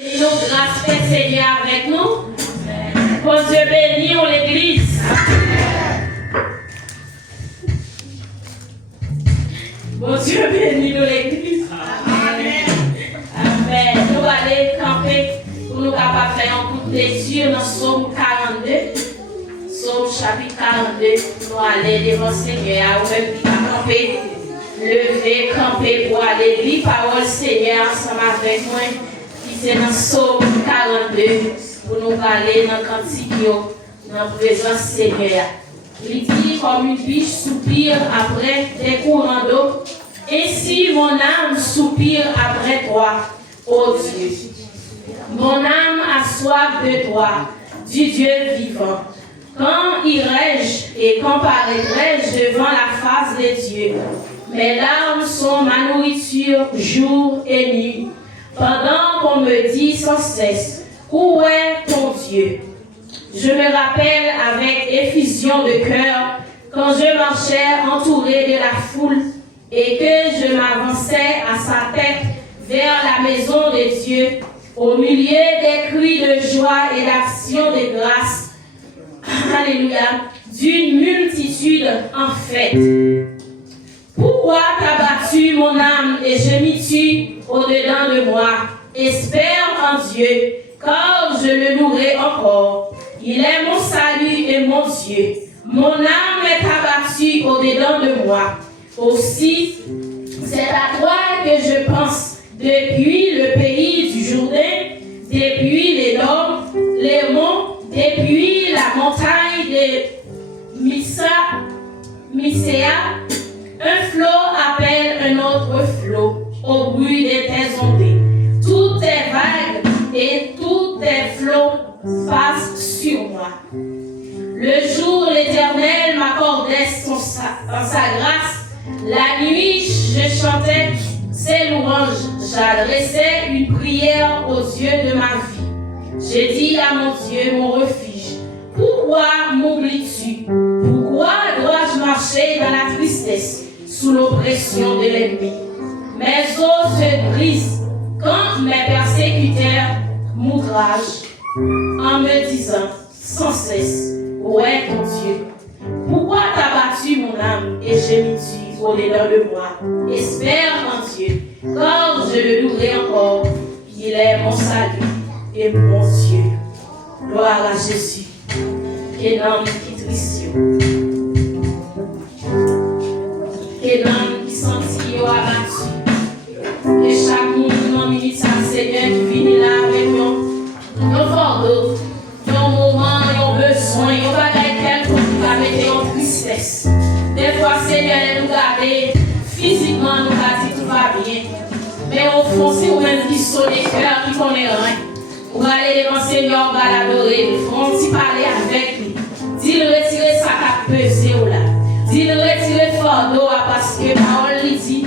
Et nos grâces, Père Seigneur, avec nous. Bon Dieu béni, on l'église. Bon Dieu béni, nous l'église. Amen. Amen. Nous allons aller camper pour nous capables de faire un coup de lecture dans Psaume 42. Psaume chapitre 42. Nous allons aller devant le Seigneur. Ou même qui va camper, lever, camper pour aller lire parole Seigneur ensemble avec moi. C'est dans Psaume 42 pour nous aller dans le cantique, dans la présence Seigneur. Il dit comme une biche soupire après des courants d'eau, ainsi mon âme soupire après toi, ô Dieu. Mon âme a soif de toi, du Dieu vivant. Quand irai-je et quand paraîtrai-je devant la face de Dieu? Mes larmes sont ma nourriture jour et nuit. Pendant qu'on me dit sans cesse, où est ton Dieu? Je me rappelle avec effusion de cœur quand je marchais entouré de la foule et que je m'avançais à sa tête vers la maison de Dieu, au milieu des cris de joie et d'actions de grâce. Alléluia, d'une multitude en fête. Pourquoi t'as battu mon âme et je m'y tue au-dedans de moi? Espère en Dieu, car je le louerai encore. Il est mon salut et mon Dieu. Mon âme est abattue au-dedans de moi. Aussi, c'est à toi que je pense depuis le pays du Jourdain, depuis les Nord, les monts, depuis la montagne de Mycéa. Un flot appelle un autre flot au bruit de tes ondées. Toutes tes vagues et tous tes flots passent sur moi. Le jour, l'Éternel m'accordait sa grâce. La nuit, je chantais ses louanges. J'adressais une prière aux yeux de ma vie. J'ai dit à mon Dieu, mon refuge, pourquoi m'oublies-tu? Pourquoi dois-je marcher dans la tristesse? Sous l'oppression de l'ennemi. Mes os se brisent quand mes persécuteurs m'outragent en me disant sans cesse, où est ton Dieu? Pourquoi t'as battu mon âme et je m'y tue au-dedans de moi? Espère en Dieu, car je le louerai encore. Il est mon salut et mon Dieu. Gloire à Jésus. Quel homme qui triste. Que l'homme qui sentit abattu, que chaque monde dans minute Seigneur qui vient là avec nous, nos fardeaux, nos moments, nos besoins, nos bagailles quelqu'un qui va mettre en tristesse. Des fois, Seigneur, nous garder physiquement, nous va dire tout va bien. Mais au fond, c'est vous-même qui sont les cœurs, qui connaissent rien. Vous allez devant Seigneur, vous allez l'adorer, vous allez parler avec lui. Dis-le retirer sa cape pesée ou là. Dis-le retirer fardeau parce que parole lui dit,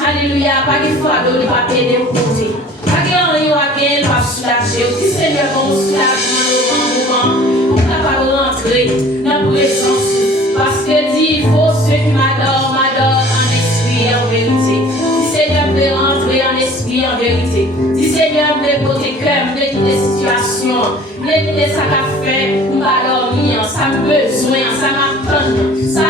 alléluia, pas de fardeau, il va t'aider au côté. Pas de rien, il va bien, il va soulager. Dis Seigneur, bon soulagement, pour capable rentrer dans la présence. Parce que dit, il faut ceux qui m'adorent en esprit et en vérité. Dis Seigneur, je vais rentrer en esprit et en vérité. Dis Seigneur, je vais côté cœur, je vais quitter les situations, je vais quitter ça qu'a fait, je vais dormir, ça me besoin, ça m'attend, ça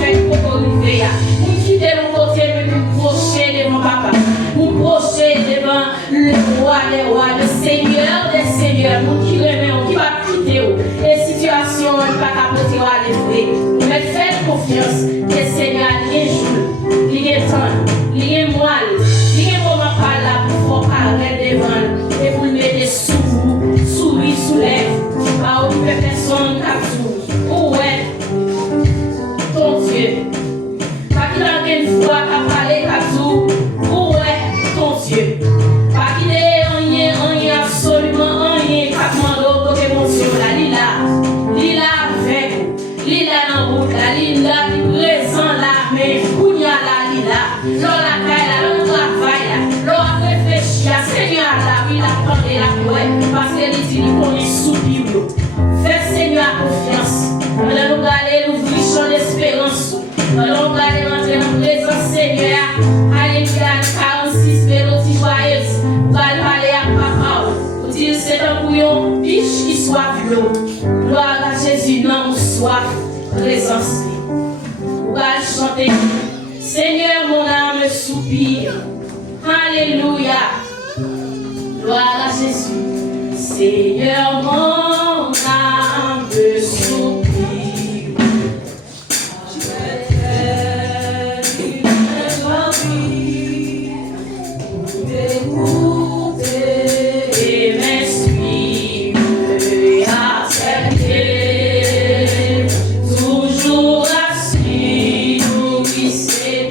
fait pour arriver à nous quitter mon côté, mais nous procher devant papa, nous procher devant le roi des rois, le Seigneur des seigneurs, nous qui remet, qui va quitter les situations, ne pas capoter à l'effet. Mais faites confiance que le Seigneur est jour, il est temps, il est moelle, il est moment par là pour faire paraître devant et vous le mettez sous vous, souris, sous lèvres, pas occuper personne qu'à tout. Où est ton Dieu? Pas qu'il a une fois qu'à parler qu'à tout. Où est ton Dieu? Pas qu'il ait rien, absolument rien qu'à demander au que mon Dieu là, lila avec vous, lila dans route, lila présent là, mais kounya là, lila, l'on la caille là, l'on travaille là, l'on réfléchit à Seigneur là, il a parlé la ouais, parce qu'il dit qu'on est soupir. Fais Seigneur confiance. Allons nous aller l'ouvrir champ d'espérance. Allons nous aller rentrer dans la présence Seigneur. Alléluia, 46 mélodies joyeuses. Nous allons parler à yon biche qui soif l'eau. Gloire à Jésus, non, soif, présence. Ou va chanter. Seigneur, mon âme soupire. Alléluia. Gloire à Jésus. Seigneur, mon âme soupire. Tu sais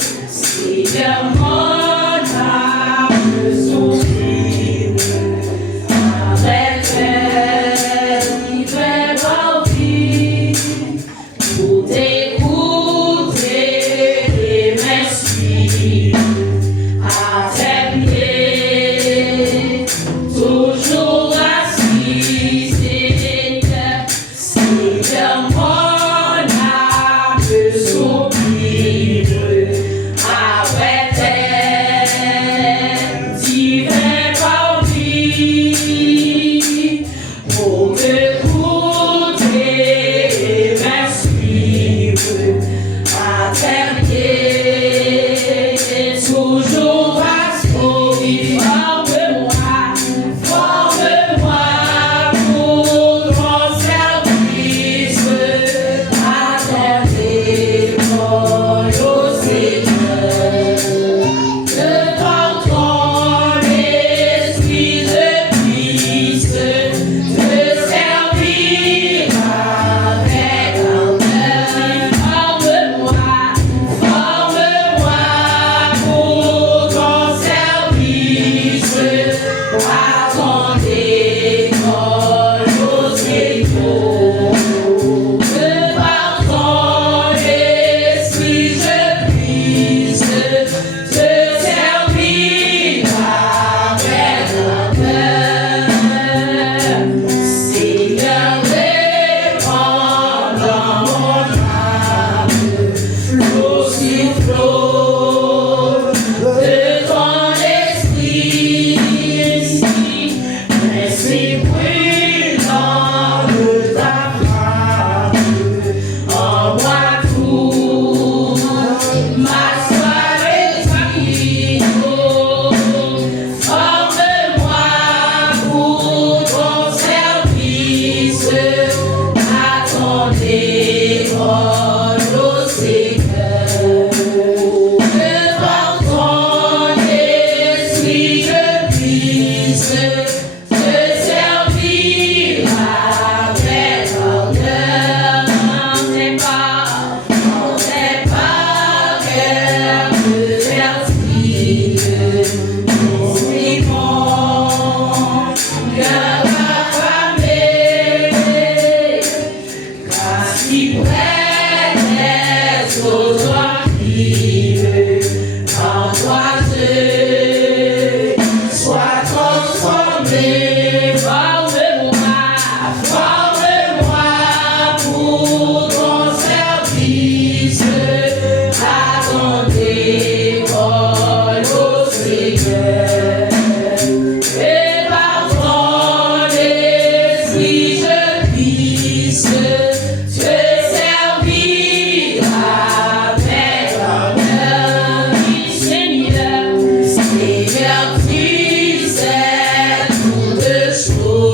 toutes choses.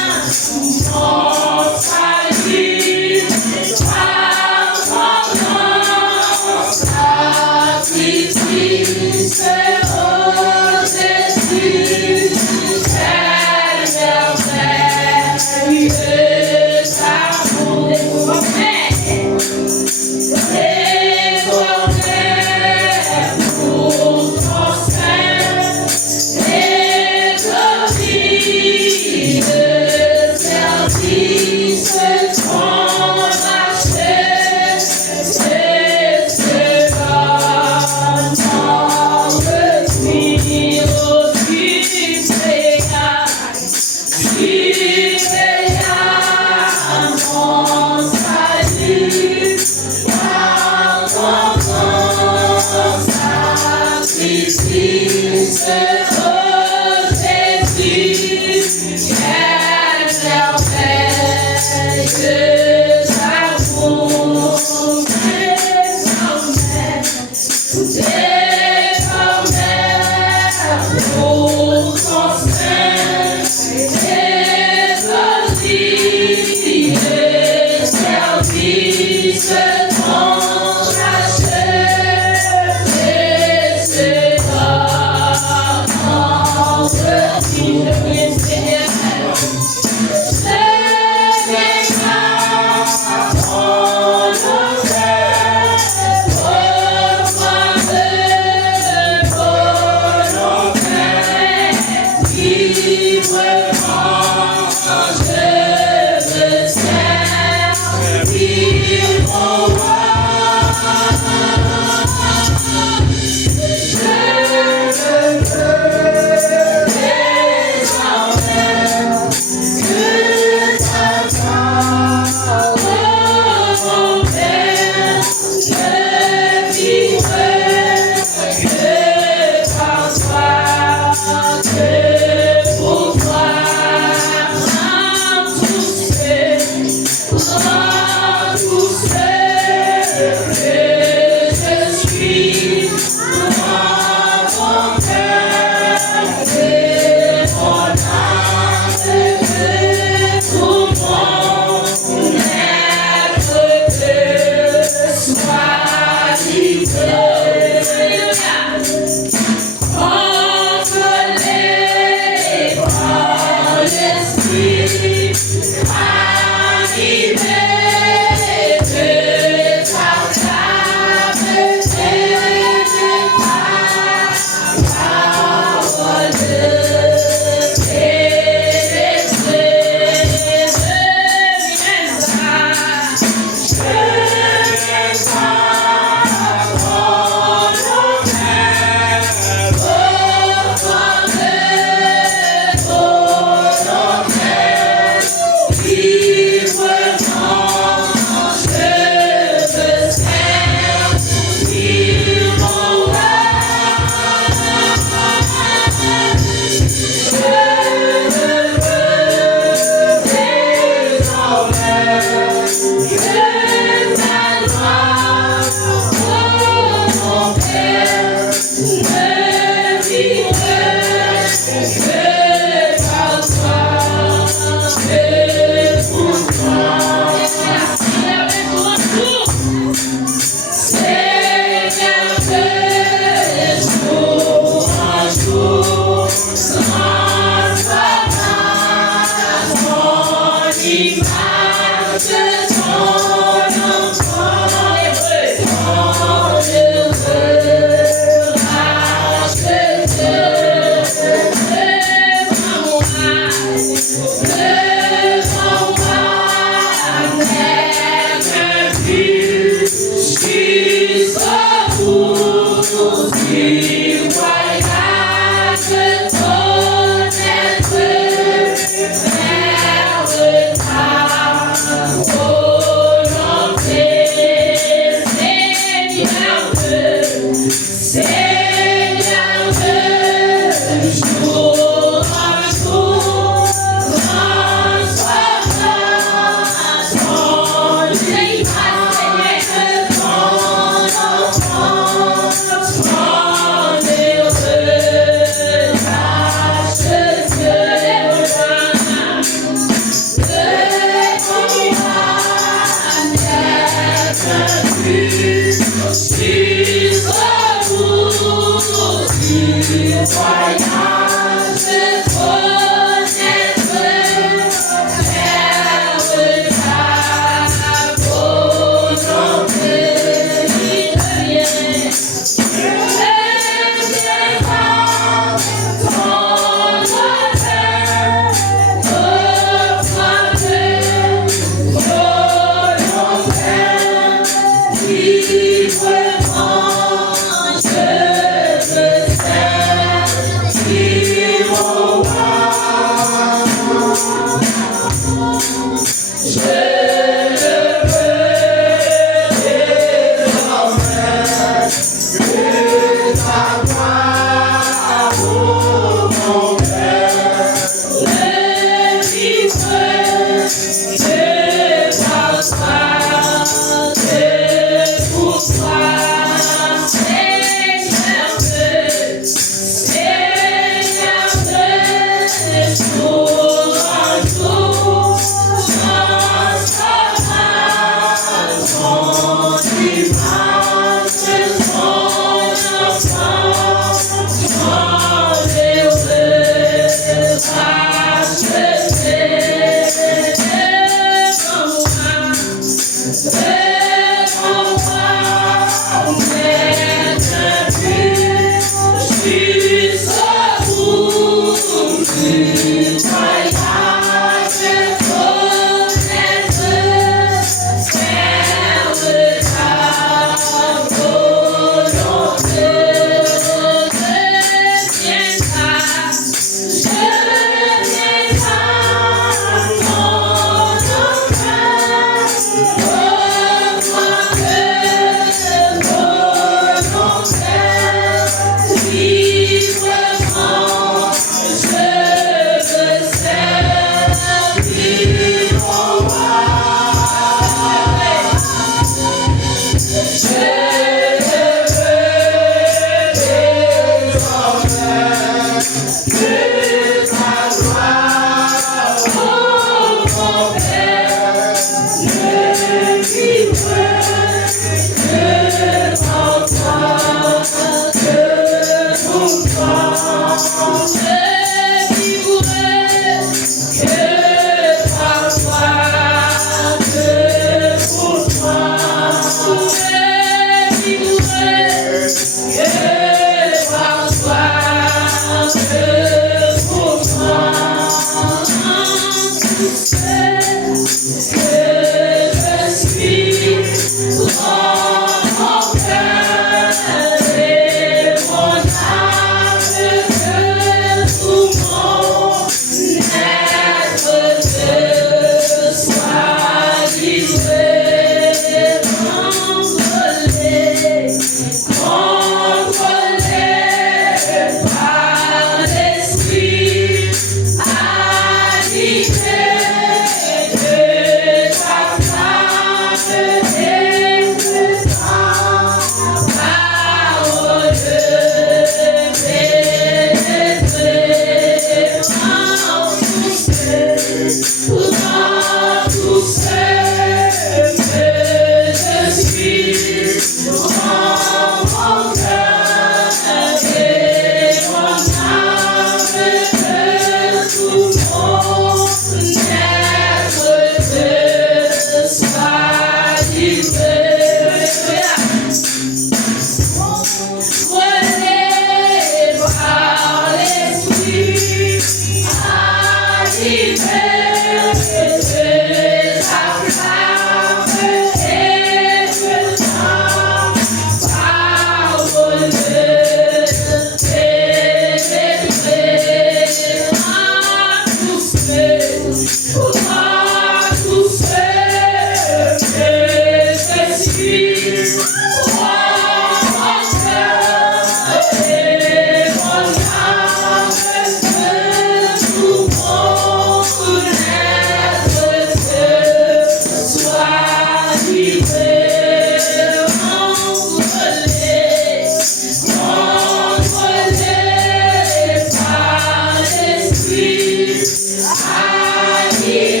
Yeah.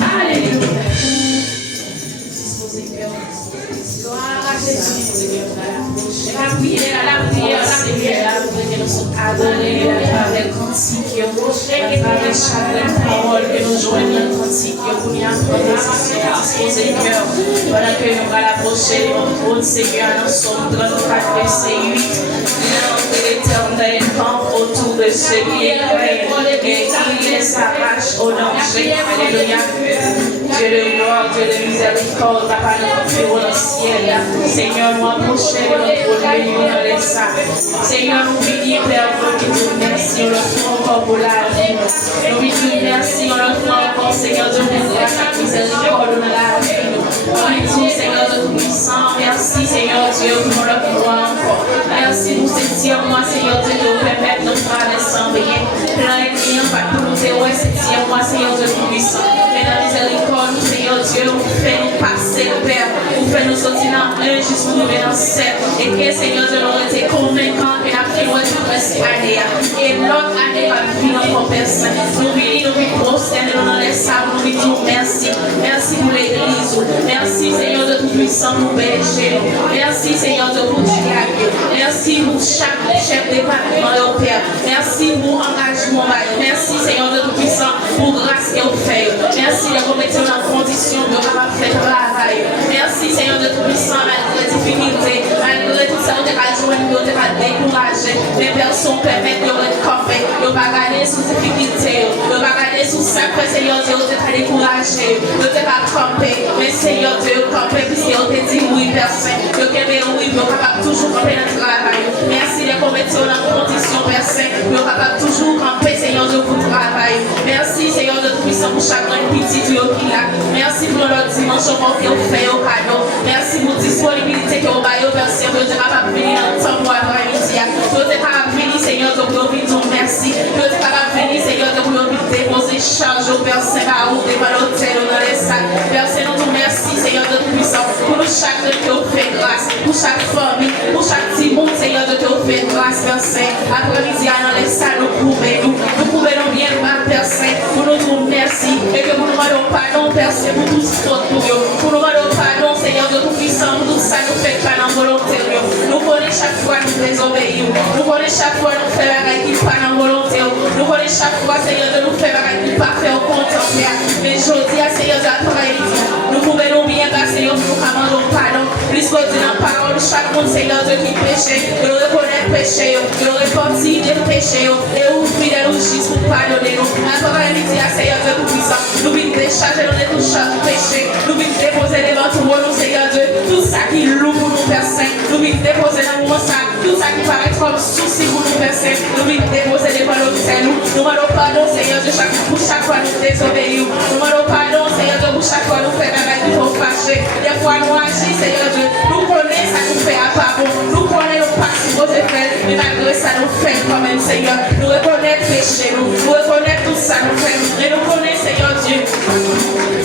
Alléluia. Gloire à Jésus, Seigneur. La prière, la prière, la prière, la prière que nous sommes adorés à travers le cantique, à travers chaque parole que nous jouons dans le cantique, pour nous apprendre à disposer le cœur. Voilà que nous allons approcher mon trône, Seigneur, nous sommes 34, verset 8. L'éternel campe autour de ceux qui craignent et il les arrache au danger. Alléluia. Dieu de gloire, Dieu de miséricorde, Papa, nous confions dans le ciel. Seigneur, nous approchons de notre lieu dans les sacs. Seigneur, nous bénissons, Père, nous qui nous merci, on le fait encore pour la vie. Nous bénissons, merci, on le fait encore, Seigneur, Dieu de grâce, la miséricorde dans la vie. Nous bénissons, Seigneur, de tout puissant. Merci, Seigneur Dieu, pour le pouvoir encore. Merci pour ce moi, Seigneur Dieu, de nous permettre de parler sans rien. Plein de liens, pas pour nous dire, ouais, c'est moi, Seigneur Dieu, tout puissant. Mais dans la miséricorde, Seigneur Dieu, vous faites nous passer, Père. Vous faites nous sortir dans un juste pour nous mettre dans 7. Et que, Seigneur Dieu, nous été convaincants que la prière est toute année. Et l'autre année va venir encore personne. Nous venons, nous prosterner dans les sables, nous disons merci. Merci pour l'église. Merci, Seigneur Dieu, tout puissant, pour berger. Merci, Seigneur Dieu, pour Dieu. Merci pour chaque chef de département, Père. Merci pour engagement. Merci, Seigneur Dieu, tout puissant, pour grâce que vous faites. Merci de vous mettre en condition de faire travail. Merci, Seigneur Dieu, tout puissant, malgré les difficultés, malgré tout ça, vous avez joué, vous avez découragé. Les personnes permettent de recompter, de ne pas gagner sous difficulté, de ne pas gagner sous simple, Seigneur Dieu, vous avez découragé, de ne pas camper. Mais Seigneur Dieu, camper, puisque vous avez dit oui, personne. Vous avez oui, vous êtes capable toujours camper dans le travail. Merci de vous mettre en condition, personne. Vous êtes capable toujours camper, Seigneur Dieu, pour le travail. Merci, Seigneur Dieu, puissant pour chaque petit Dieu qui là. Merci pour notre dimanche que vous faites au cadeau. Merci pour la disponibilité que vous avez au verset. Vous êtes capable de venir dans le temps pour avoir une vie. Vous êtes capable de venir, Seigneur, de vous dire merci. Vous êtes capable de venir, Seigneur, de vous déposer charge au verset à vous, devant l'hôtel ou dans les sacs. Verset, nous merci, Seigneur, de puissant. Pour nous, chaque que vous faites grâce. Pour chaque famille, pour chaque petit monde, Seigneur, de vous faites grâce, verset. Après-midi, dans les salles, nous pouvons nous bien mal, verset. Pour nous dire merci. Et que vous nous demandons pardon, verset, pour tout ce que nous pour nous demandons pardon, Seigneur, de tout puissant. Tout ça nous fait pas dans volonté. Nous connaissons chaque fois nous désobéir. Nous connaissons chaque fois nous faire avec qui pas dans volonté. Nous connaissons chaque fois, Seigneur, de nous faire avec qui pas faire contenter. Mais je dis à Seigneur, nous pouvons nous bien passer, nous commandons pardon. Plus que dans la parole, chaque monde, Seigneur, de qui péché, de reconnaître péché, de repentir des péchés, et vous fidèles ou juste pour pardonner nous. Après-midi, à Seigneur, de tout puissant, nous venons décharger dans tout chaque péché, nous venons déposer devant tout nous, Seigneur Dieu, tout ça qui loue pour nous faire saint, nous venons déposer dans le moment ça, tout ça qui paraît comme souci pour nous faire saint, nous venons déposer devant l'hôtel, nous demandons pardon, Seigneur Dieu, pour chaque fois nous désobéir, nous demandons pardon, Seigneur Dieu, pour chaque fois nous faire avec qui faut fâcher, des fois nous agir, Seigneur Dieu, nous connaissons ça nous fait à part bon, nous connaissons pas si vous êtes fait, mais malgré ça nous fait quand même, Seigneur, nous reconnaissons péché, nous reconnaissons tout ça nous fait, et nous connaissons, Seigneur Dieu,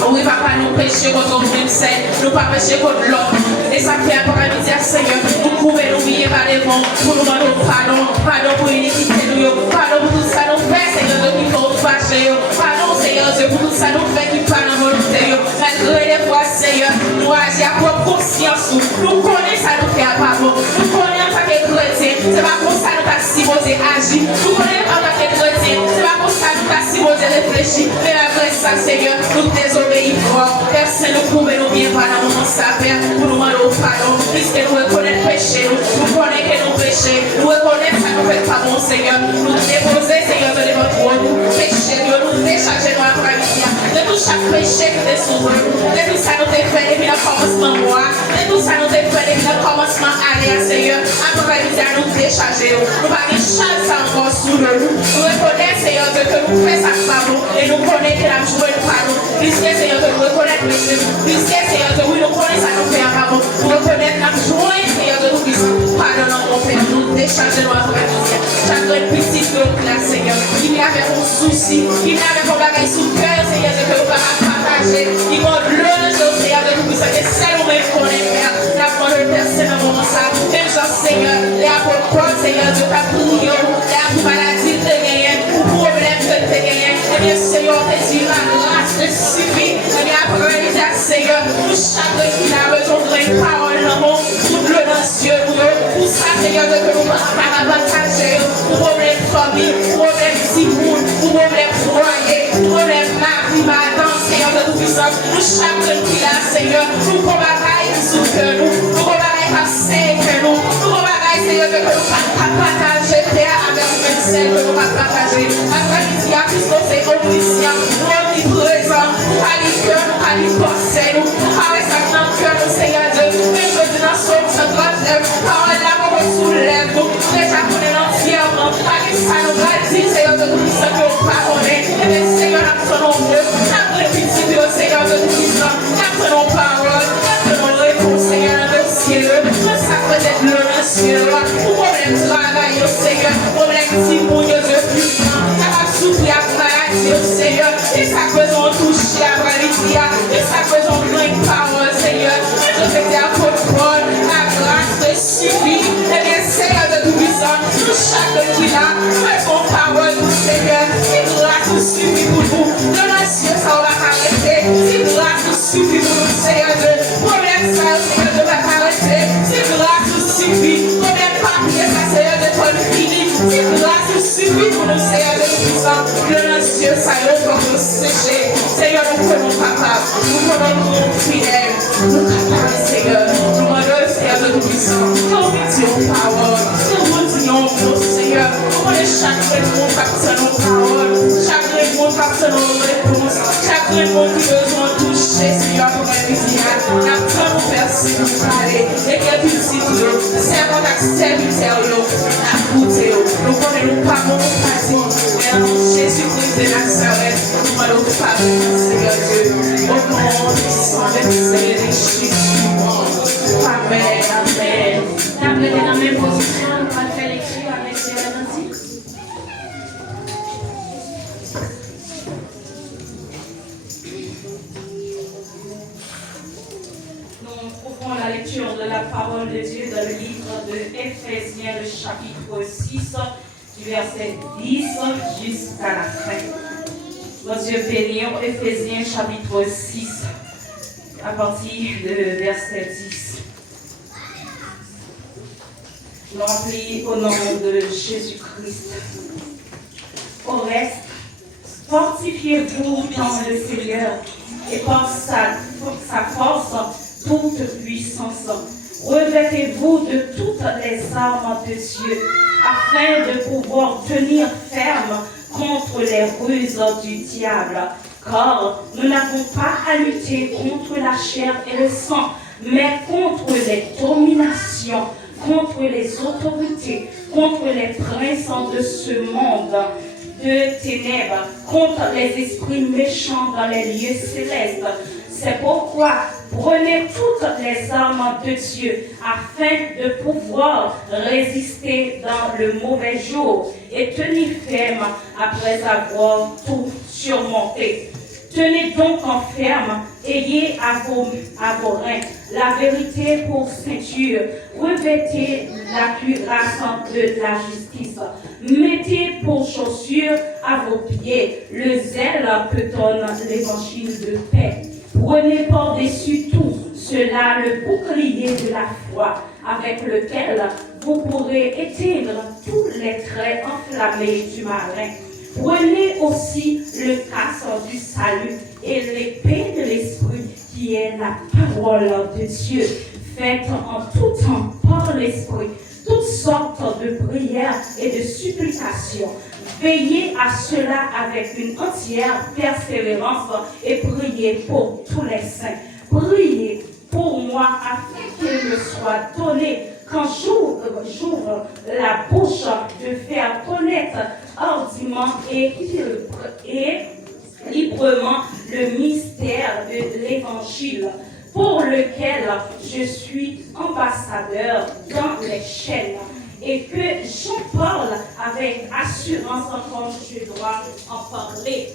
oui, papa, nous péchons contre nous, nous pas pécher contre l'homme, et ça fait après-midi, Seigneur, vous pouvez nous oublier par les bons, pour nous demander pardon, pardon pour l'iniquité, pardon pour tout ça nous fait, Seigneur Dieu, qui faut fâcher, pardon, Seigneur Dieu, pour tout ça nous fait, qui pas dans volonté, malgré les fois, Seigneur, nous agir à propre conscience, nous connaissons ça nous fait à part bon, nous connaissons en tant que chrétien, c'est pas pour ça nous pas supposé agir, nous connaissons en tant que chrétien, c'est pas pour ça nous pas supposé réfléchir, mais après ça, Seigneur, nous désobéissons, personne nous pouvait nous bien par dans mon sapin, pour nous demander pardon, puisque nous reconnaissons péché, nous connaissons que nous péchons, nous reconnaissons ça nous fait pas bon, Seigneur, nous déposer, Seigneur, de devant toi, nous pécher, nous décharger dans l'après-midi, de tout chaque péché qui est souverain, de tout ça nous fait depuis le commencement moi, de tout ça nous fait depuis le commencement aller, Seigneur, après-midi à nous décharger, nous pas une chance encore sous nous, nous reconnaissons, Seigneur, que nous faisons ça pas bon, et nous connaissons que la joie de pardon, puisque Seigneur, nous reconnaissons péché, puisque Seigneur, oui, nous connaissons ça nous fait un pardon, nous reconnaissons la joie, Seigneur, de nous puissons, pardonnons mon Père, nous décharger dans l'après-midi, chaque petit groupe là, Seigneur, il y avait un souci, il y avait un bagage sous le cœur, Seigneur, que nous pas partager, il m'a le Seigneur, de nous puissons, que c'est nous-mêmes qu'on est faire, la foi de personne dans mon sac, même genre, Seigneur, les apôtres, Seigneur, de ta prière, les maladies de gagner, ou problème de te gagner, et eh bien, Seigneur, te dit la grâce te suffit. Eh bien, après, Seigneur, pour chacun qui a besoin de parole dans mon double dans Dieu, pour ça, Seigneur, que nous pas partager, pour problème famille, pour problème Simoun, pour problème foyer, pour problème mari, madame, Seigneur de tout-puissance, pour chacun qui a, Seigneur, pour qu'on bagaille sous que nous, pour qu'on bagaille passer que nous, pour qu'on bagaille, Seigneur, que nous pas partager, avec celle que nous pas partager, après midi, à plus que c'est omniscient, omniprésent, pour aller cœur, pour aller penser, nous, pour aller ça dans le cœur, Seigneur Dieu, même que dans son grande œuvre, parole là, on soulève, nous, déjà qu'on est entièrement, pas que ça nous va dire, Seigneur de tout-puissance, que nous pardonner, et bien, Seigneur, nous prenons mieux, après midi, Seigneur de tout-puissance, nous prenons parole, nous prenons réponse, Seigneur de ciel, nous ça peut être le ciel, pour problème travail, Seigneur, problème Simon, Dieu puissant, ça va souffrir à maladie, Seigneur, et ça peut nous toucher à midi, et ça peut nous donner parole, Seigneur, je te dis à contrôle, la grâce te suffit, et bien, Seigneur de tout-puissant, nous chacun qui l'a, faisons parole, Seigneur, si grâce nous suffit pour nous, de la cieux, ça va arrêter, si grâce nous suffit pour nous, Seigneur, de problème ça, Seigneur, de va arrêter, si grâce nous suffit, problème papier, ça, Seigneur, de ton fini, si grâce nous suffit pour nous, Seigneur, de tout-puissant, de la cieux, ça y est, pour nous sécher, Seigneur, nous prenons papa, nous prenons nos fidèles, nous capables, Seigneur, nous demandons, Seigneur, de tout-puissant, nous disons parole, nous disons, Seigneur, nous prenons chaque réponse à nos paroles, chaque réponse à nos réponses, chaque réponse qui besoin de toucher, Seigneur, pour la médiane, après nous faire si nous parler, et qu'elle puisse dire, servant à serviteur, à goûter, nous prenons pas mon pratique, mais en Jésus-Christ de Nazareth, nous prenons pas, Seigneur Dieu, au nom puissant de Jésus. Amen, amen. Tablez dans mes positions, nous allons faire lecture avec Seigneur Nancy. Nous ouvrons la lecture de la parole de Dieu dans le livre de Éphésiens, le chapitre 6, du verset 10 jusqu'à la fin. Mon Dieu béni, Éphésiens, chapitre 6, à partir de verset 10. Nous prie au nom de Jésus-Christ. Au reste, fortifiez-vous dans le Seigneur et par sa force, toute puissance. Revêtez-vous de toutes les armes de Dieu, afin de pouvoir tenir ferme contre les ruses du diable. Car nous n'avons pas à lutter contre la chair et le sang, mais contre les dominations, contre les autorités, contre les princes de ce monde de ténèbres, contre les esprits méchants dans les lieux célestes. C'est pourquoi prenez toutes les armes de Dieu afin de pouvoir résister dans le mauvais jour et tenir ferme après avoir tout surmonté. Tenez donc en ferme, ayez à vos reins la vérité pour ceinture, revêtez la cuirasse de la justice, mettez pour chaussure à vos pieds le zèle que donne l'évangile de paix. Prenez par-dessus tout cela le bouclier de la foi, avec lequel vous pourrez éteindre tous les traits enflammés du marin. Prenez aussi le casque du salut et l'épée de l'esprit qui est la parole de Dieu. Faites en tout temps par l'esprit toutes sortes de prières et de supplications. Veillez à cela avec une entière persévérance et priez pour tous les saints. Priez pour moi afin qu'il me soit donné quand j'ouvre la bouche de faire connaître hardiment et librement le mystère de l'évangile, pour lequel je suis ambassadeur dans les chaînes, et que j'en parle avec assurance quand je dois en parler,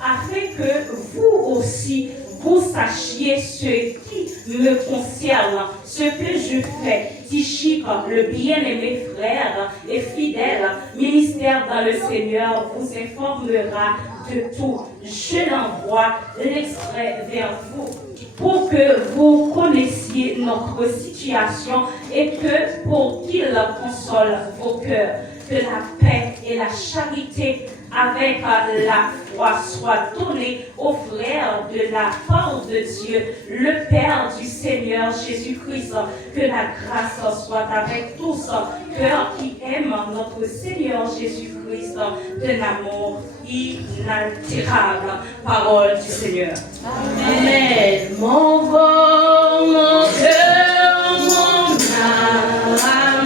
afin que vous aussi vous sachiez ce qui me concerne, ce que je fais Tichik, le bien-aimé frère et fidèle ministère dans le Seigneur, vous informera de tout. Je l'envoie l'extrait vers vous pour que vous connaissiez notre situation et que pour qu'il console vos cœurs, que la paix et la charité avec la foi soient données aux frères de la part de Dieu, le Père du Seigneur Jésus-Christ. Que la grâce soit avec tous, cœurs qui aiment notre Seigneur Jésus-Christ d'un amour inaltérable. Parole du Seigneur. Amen. Mon corps, mon cœur, mon âme, mon âme,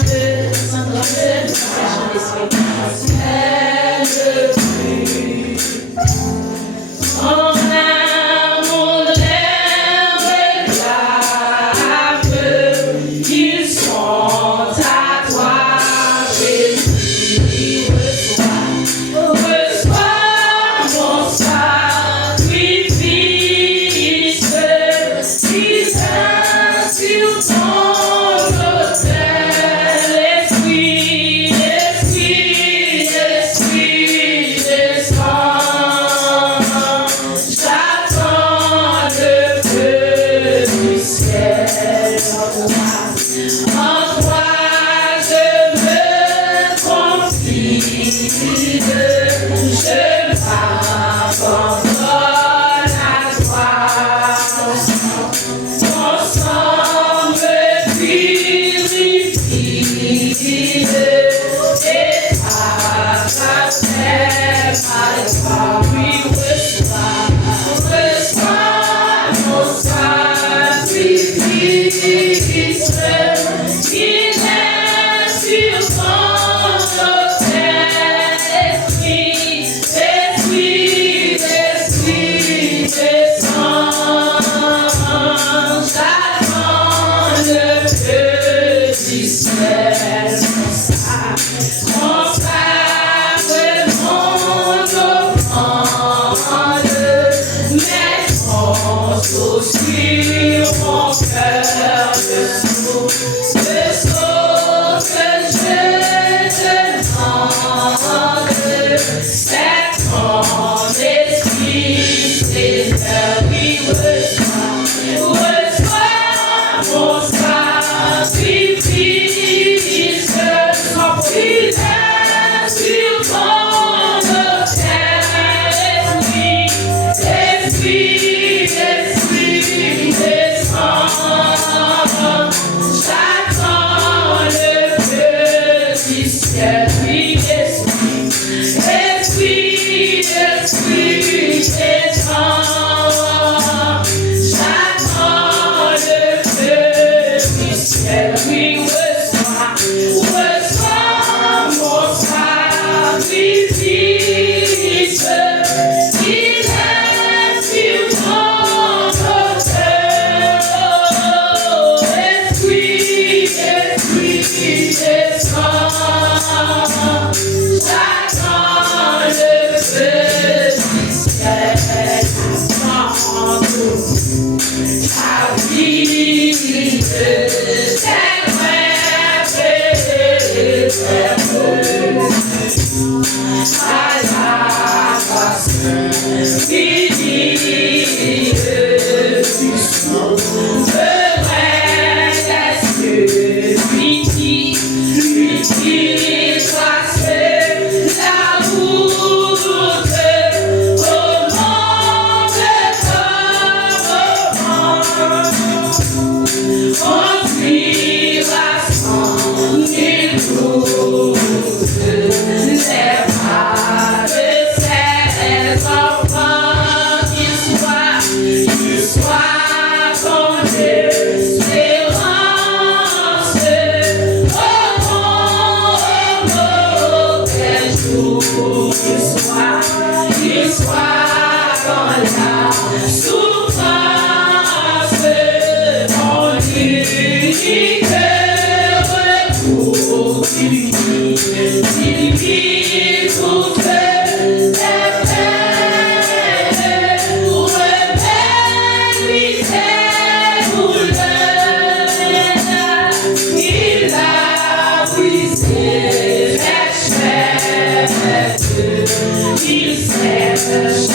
mon rêve réclame, ils sont à toi, Jésus, reçois mon sacrifice, qui s'est sur ton autel, Esprit, Esprit, Esprit, descends. J'attends le feu du ciel. En toi je me confie, je m'abandonne à toi. Ton sang me purifie et ta grâce est ma loi. Oui, reçois mon sacrifice, il est sur ton autel, Esprit, Esprit, Esprit, descends. J'attends le feu du ciel, mon sacre, mon offrande, mes tronçons sur mon cœur, le saut que je te demande, c'est ton esprit, Seigneur, oui, reçois mon sacrifice, sans fidèle sur ton autel, Esprit, Esprit, descends. J'attends le feu du ciel, oui, Esprit, Esprit, Esprit, descends. J'attends le feu du ciel, oui, reçois mon sacrifice, il est sur ton autel, Esprit, Esprit, descends. J'attends le feu du ciel, ta vie, tes rêves éternels, à la grâce infinie du sang, le reste est lui qui trace la route au monde on suivra sans nul doute les pas de ses enfants, qu'il soit ton espérance, quel jour qu'il soit dans la souffrance, mon unique recours, il vit toutes les peines, pour remettre lui ses douleurs, il Sans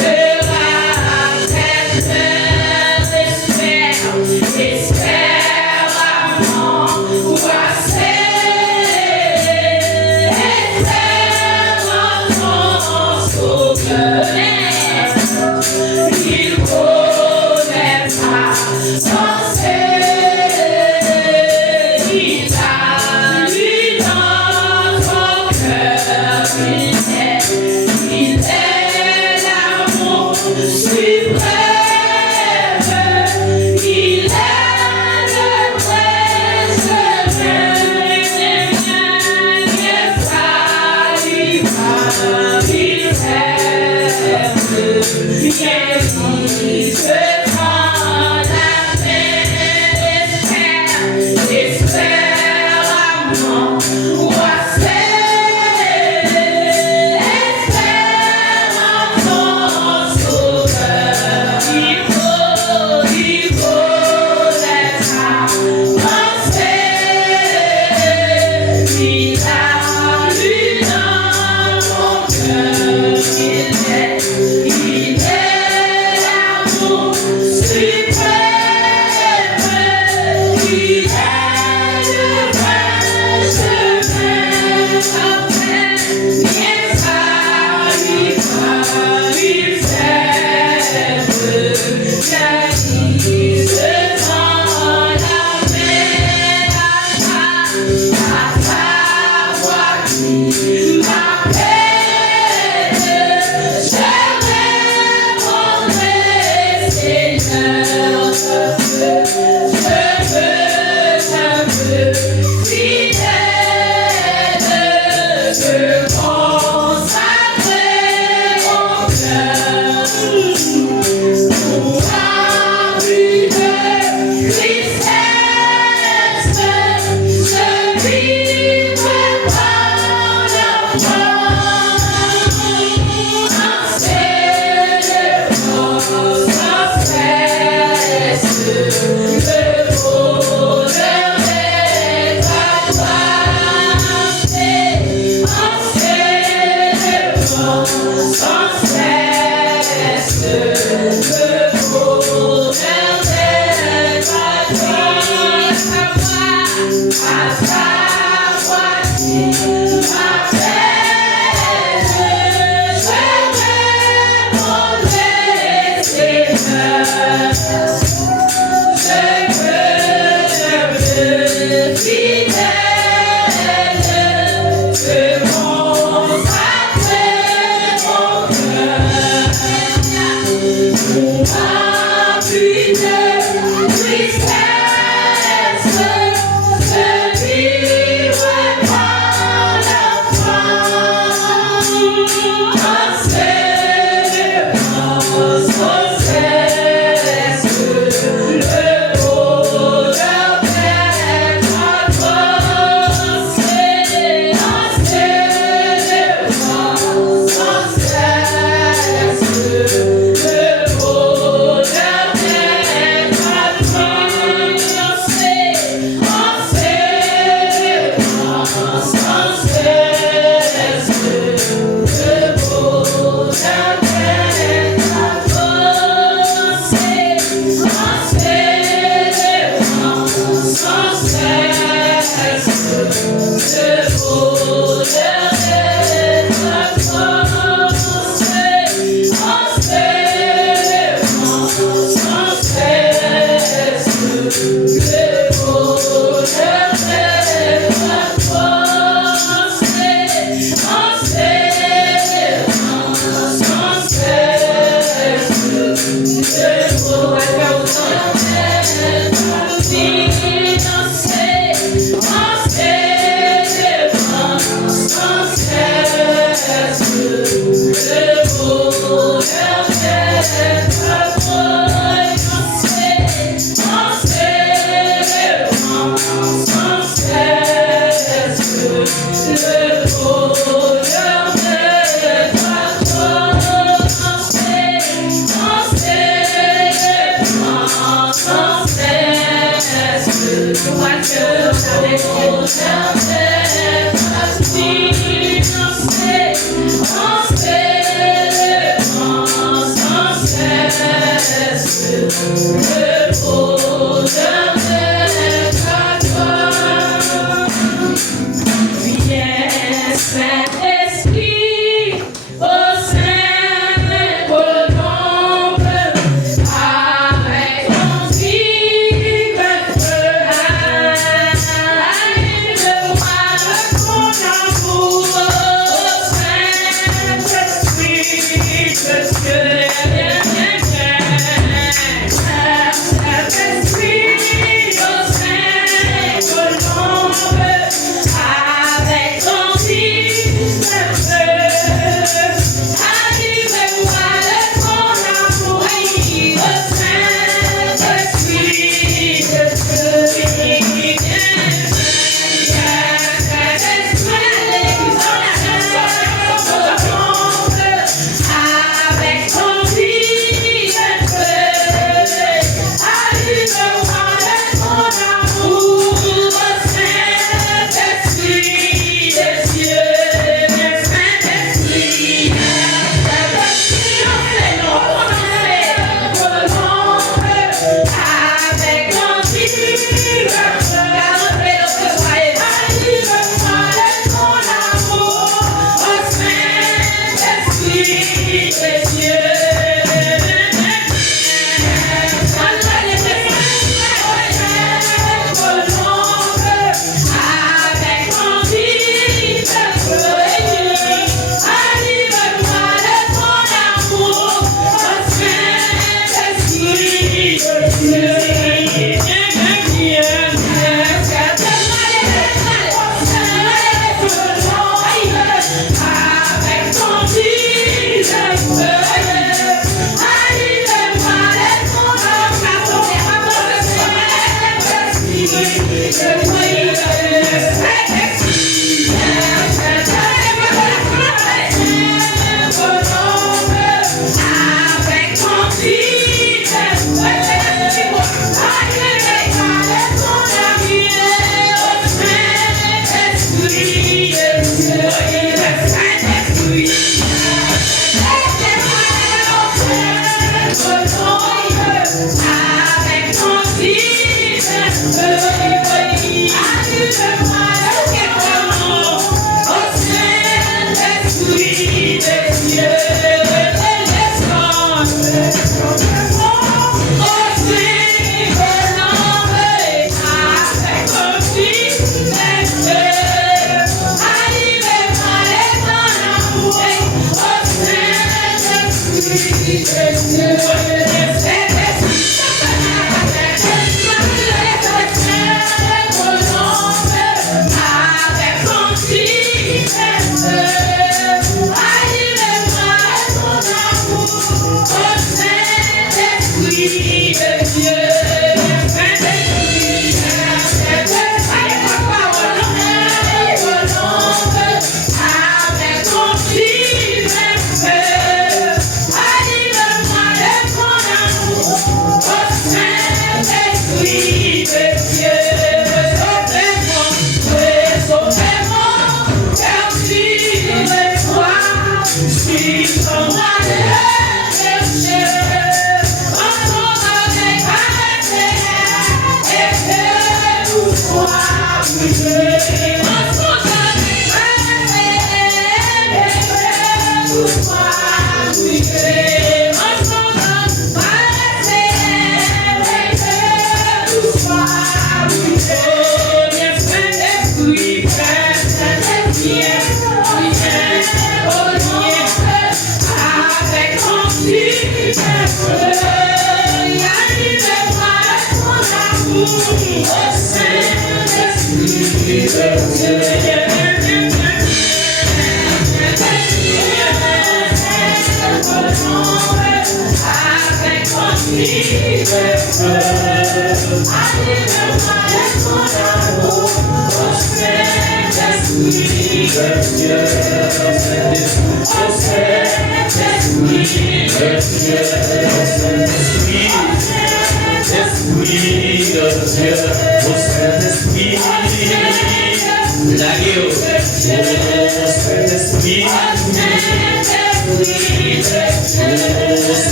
cesse,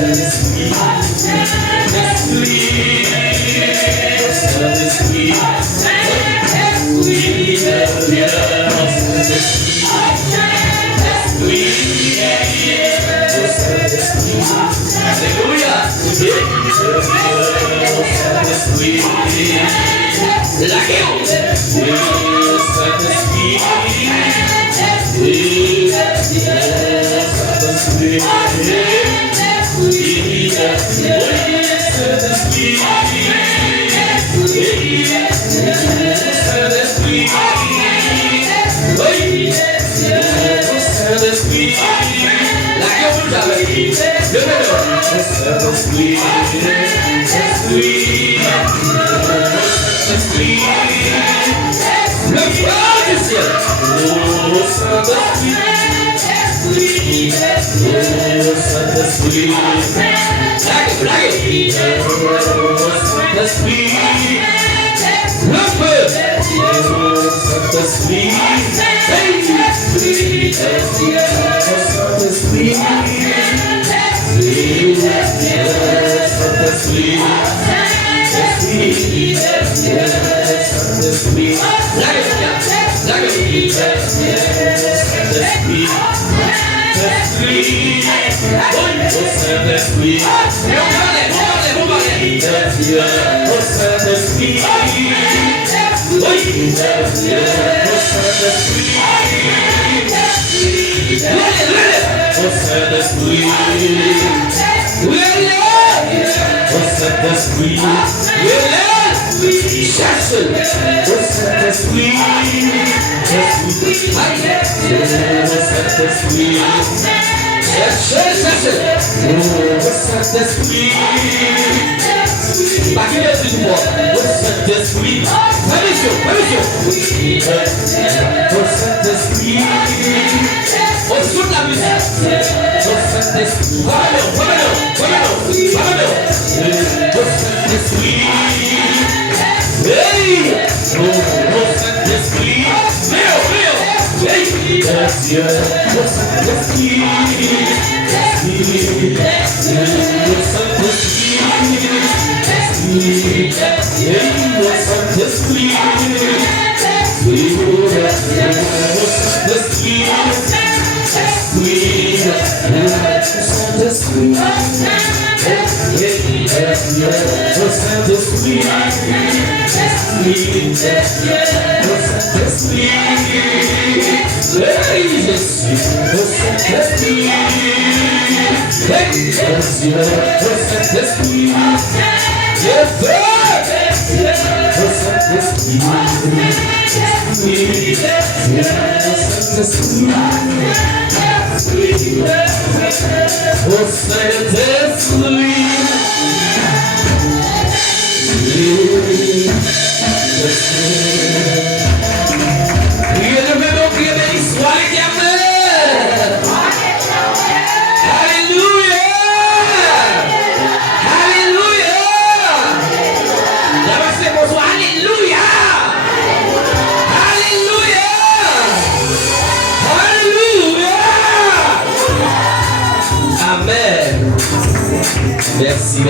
Saint-Esprit,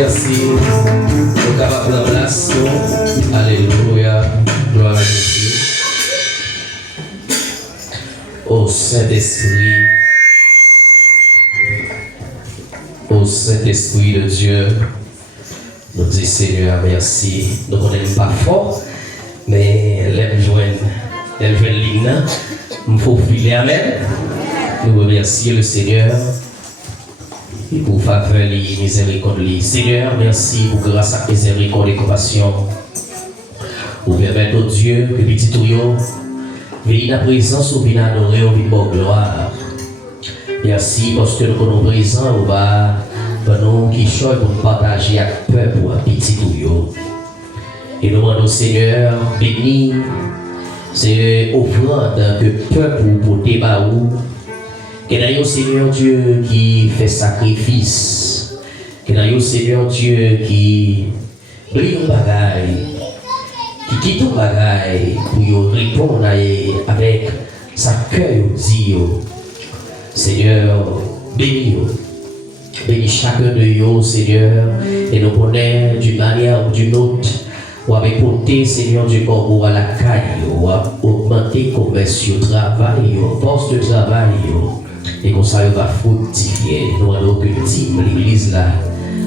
Merci. Nous capables de place. Alléluia. Gloire à Jésus. Ô Saint-Esprit. Ô Saint-Esprit de Dieu. Nous disons Seigneur, merci. Nous ne connaissons pas fort, mais elle joint l'hymne. Il faut filer. Amen. Nous remercions le Seigneur. Pour faveur, les miséricordes, Seigneur, merci pour grâce à miséricorde et compassion. Pour permettre au Dieu que petit tuyau vienne à présence ou vienne adorer ou vienne gloire. Merci parce que nous sommes présents ou bas pour nous qui choisissent pour partager avec le peuple pour un petit tuyau. Et nous demandons au Seigneur, béni, c'est offrande que le peuple pour débarou. Et d'ailleurs, Seigneur Dieu qui fait sacrifice. Et d'ailleurs, Seigneur Dieu qui brille au bagaille, qui quitte au bagaille pour répondre avec sa cœur, dit Seigneur, bénis. Bénis chacun de nous, Seigneur, et nous connaissons d'une manière ou d'une autre, ou avec porté, Seigneur Dieu, comme à la caille, ou à augmenter le commerce, le travail, le poste de travail, et comme ça, il va fructifier. Nous allons que l'église là,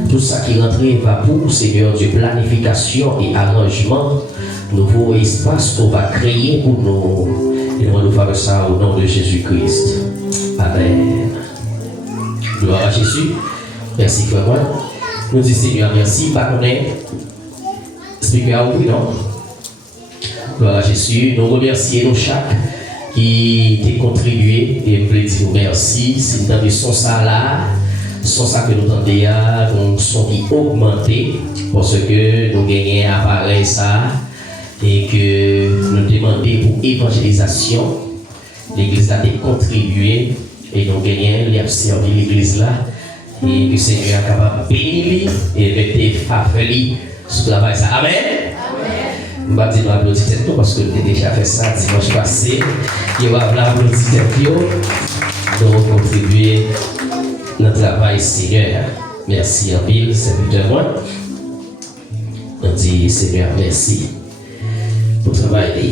tout ça qui rentre va pour, Seigneur Dieu, planification et arrangement, nouveau espace qu'on va créer pour nous. Et nous allons faire ça au nom de Jésus-Christ. Amen. Gloire à Jésus. Merci, frère. Nous disons Seigneur, merci. Pas qu'on est. Speaker, oui, non? Gloire à Jésus. Nous remercions nous chaque qui a contribué. Et nous voulons dire merci. Si nous avons son salaire, son ça que nous avons, son qui augmenté, parce que nous gagnons appareil ça, et que nous demandons pour évangélisation, l'église a contribué. Et nous gagnons, il a servi l'église là, et le Seigneur est capable de bénir et de faveur sur le travail. Amen. Je ne vais pas dire l'applaudissement parce que j'ai déjà fait ça dimanche passé. Il va y l'applaudissement de contribuer dans le travail Seigneur. Merci en ville, serviteur moi. On dit Seigneur, merci pour le travail.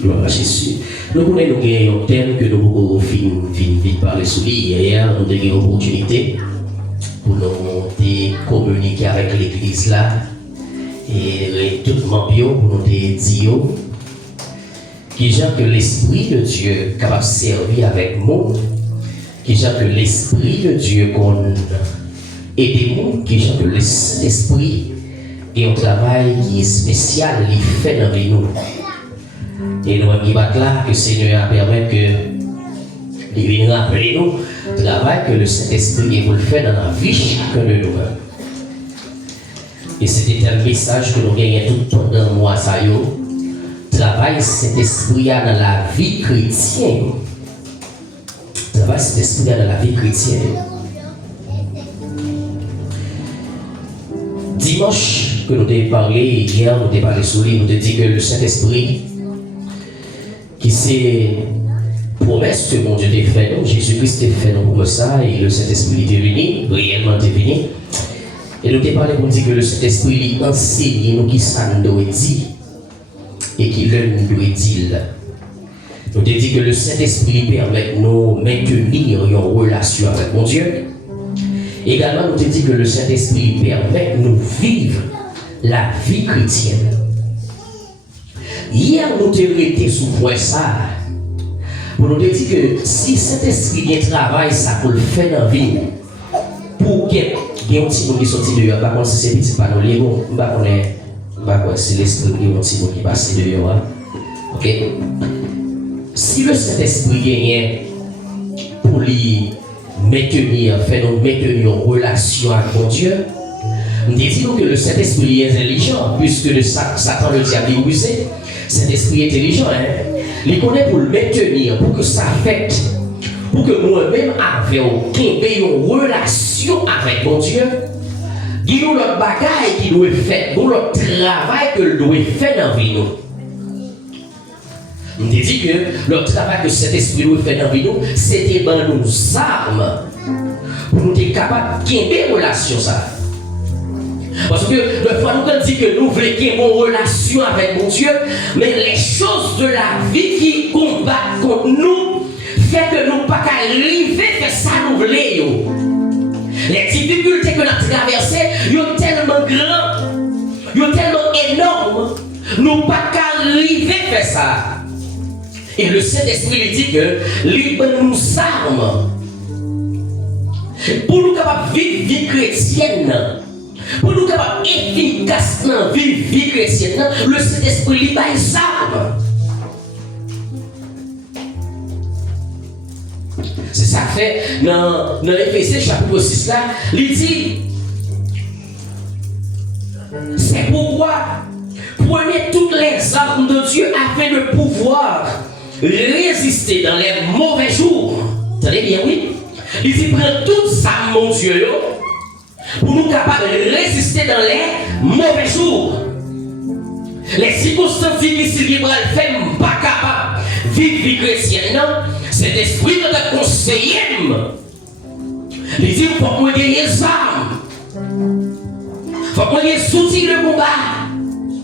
Gloire à Jésus. Nous connaissons un thème que nous avons fini de parler sur lui. Hier, nous avons eu une opportunité pour nous communiquer avec l'église là. Et tout le monde pour nous dire qui genre que l'Esprit de Dieu est capable de servir avec nous, qui genre que l'Esprit de Dieu qu'on aide nous, qui genre que l'Esprit est un travail qui est spécial, il fait dans nous. Et nous avons dit là que le Seigneur a permis que il vienne rappeler nous le travail que le Saint-Esprit est pour le faire dans la vie chacun de nous. Et c'était un message que nous gagnons tout pendant le mois. Travail Saint-Esprit dans la vie chrétienne. Travail Saint-Esprit dans la vie chrétienne. Dimanche que nous avons parlé, hier nous avons parlé sur lui, nous avons dit que le Saint-Esprit qui c'est promesse que mon Dieu t'a fait, Jésus-Christ t'a fait pour ça, et le Saint-Esprit est venu, réellement est venu. Et nous t'ai parlé pour dire que le Saint-Esprit enseigne nous qui ça nous doit dire, et qui nous doit dire. Nous t'ai dit que le Saint-Esprit permet de nous maintenir une relation avec mon Dieu. Également, nous t'ai dit que le Saint-Esprit permet de nous vivre la vie chrétienne. Hier, nous t'ai arrêté sous point ça. Pour nous dire que si cet esprit travaille ça pour le faire dans la vie, pour qu'il y ait un petit monde qui sortit dehors, par contre, si c'est petit panneau, c'est l'esprit qui est un petit monde qui passe dehors. Ok? Si le Saint-Esprit gagne pour lui maintenir, faire nous maintenir en relation avec mon Dieu, nous disons que le Saint-Esprit est intelligent, puisque le Satan, le diable, est rusé. Saint-Esprit est intelligent, hein? Il connaît pour le maintenir, pour que ça affecte, pour que moi-même, avec une relation avec mon Dieu, il y a notre bagaille qui doit faire, notre travail que nous doit faire dans la vie. On dit que le travail que cet esprit doit faire dans la vie, c'était dans nos armes pour nous être capables de gagner une relation. Parce que le fois nous dit que nous voulons qu'il y ait une relation avec mon Dieu, mais les choses de la vie qui combattent contre nous fait que nous ne pouvons pas arriver à faire ça nous voulons. Les difficultés que nous avons traversées sont tellement grandes, sont tellement énormes, nous ne pouvons pas arriver à faire ça. Et le Saint-Esprit dit que libre nous armes pour nous capables de vivre vie chrétienne. Pour nous capables efficace dans la vie chrétienne, le Saint-Esprit lui bat les armes. C'est ça que fait dans l'Éphésiens chapitre 6 là, il dit c'est pourquoi prenez toutes les armes de Dieu afin de pouvoir résister dans les mauvais jours. Tenez bien, oui. Il dit prends toutes ça, mon Dieu, pour nous capables de résister dans les mauvais jours. Les circonstances difficiles qui ne font pas capable de vivre vie chrétienne, c'est l'esprit de conseiller Il dit, il faut que moi gagne les armes. Il faut que moi gagne les outils de combat.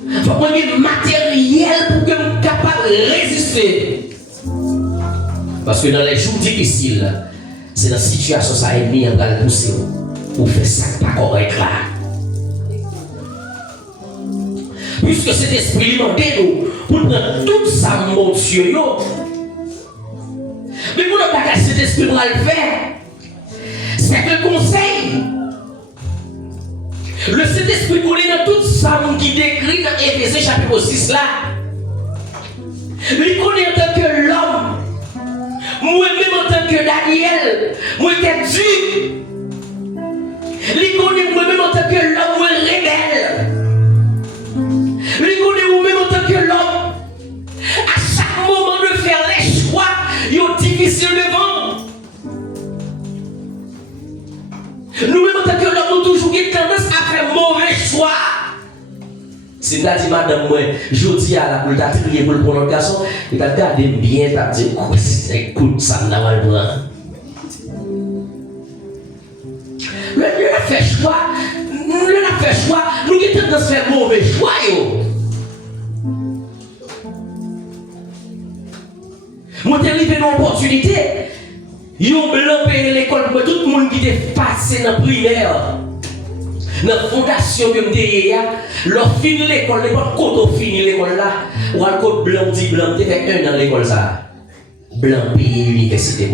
Il faut que moi gagne le matériel pour que je sois capable de résister. Parce que dans les jours difficiles, c'est dans la situation ça ennemi en train de pousser pour faire ça pas correct là. Puisque cet esprit demande nous pour prendre tout ça mon Dieu. Mais pour ne pas que cet esprit va le faire, c'est que le conseil. Le Saint-Esprit connaît dans tout ça qui décrit dans Éphésiens chapitre 6 là. Il connaît en tant que l'homme. Moi-même en tant que Daniel, moi j'étais dur. Il connaît moi-même en tant que l'homme, moi rebelle. Il connaît moi-même en tant que l'homme. À chaque moment de faire les choix, il est difficile devant. Nous-mêmes en tant que l'homme, nous toujours une tendance à faire mauvais choix. Si tu as dit madame, moi, je dis à la pour ta trier pour le prendre garçon, il t'a gardé bien, t'as dit, écoute, ça n'a pas le droit. Le a fait choix, nous avons tendance à faire mauvais choix. Moi, j'ai arrivé une opportunité. Yon blanc paye l'école pour tout le monde qui est passé dans la primaire. Dans la fondation que je leur fin l'école, l'école, quand on finit l'école là, ou un code blanc dit blanc, tu fais un dans l'école ça. Blanc paye l'université.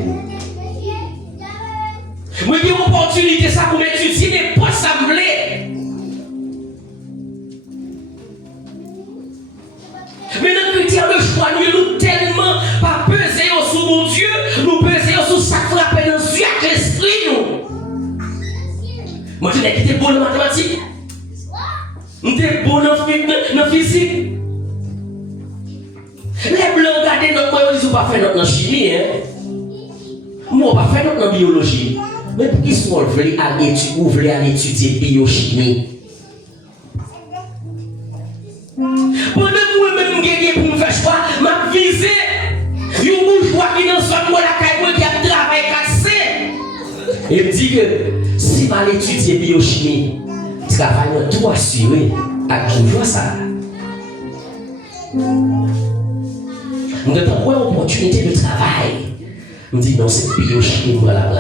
Moi, j'ai une opportunité ça pour m'étudier, mais pas ça me plaît. Mais dans le critère de choix, nous tellement pas peser sur mon Dieu, nous peser sur ça qui frappe dans le yeux avec l'esprit. Moi, je n'ai été bon en mathématiques. J'étais bon en physique. Les blancs gardent notre moi, ils n'ont pas fait notre chimie. Moi, on n'a pas fait notre biologie. Mais pour qui sont veulent aller étudier biochimie? Pendant que moi-même, je pour me faire choix, ma visée, un bourgeois qui dans son moi la caille qui a travaillé 4C. Il me dit que si je étudier biochimie, je travaille tout assuré avec bourgeois ça. Je me dis, pourquoi une opportunité de travail? Je me dis, non, c'est biochimie, voilà.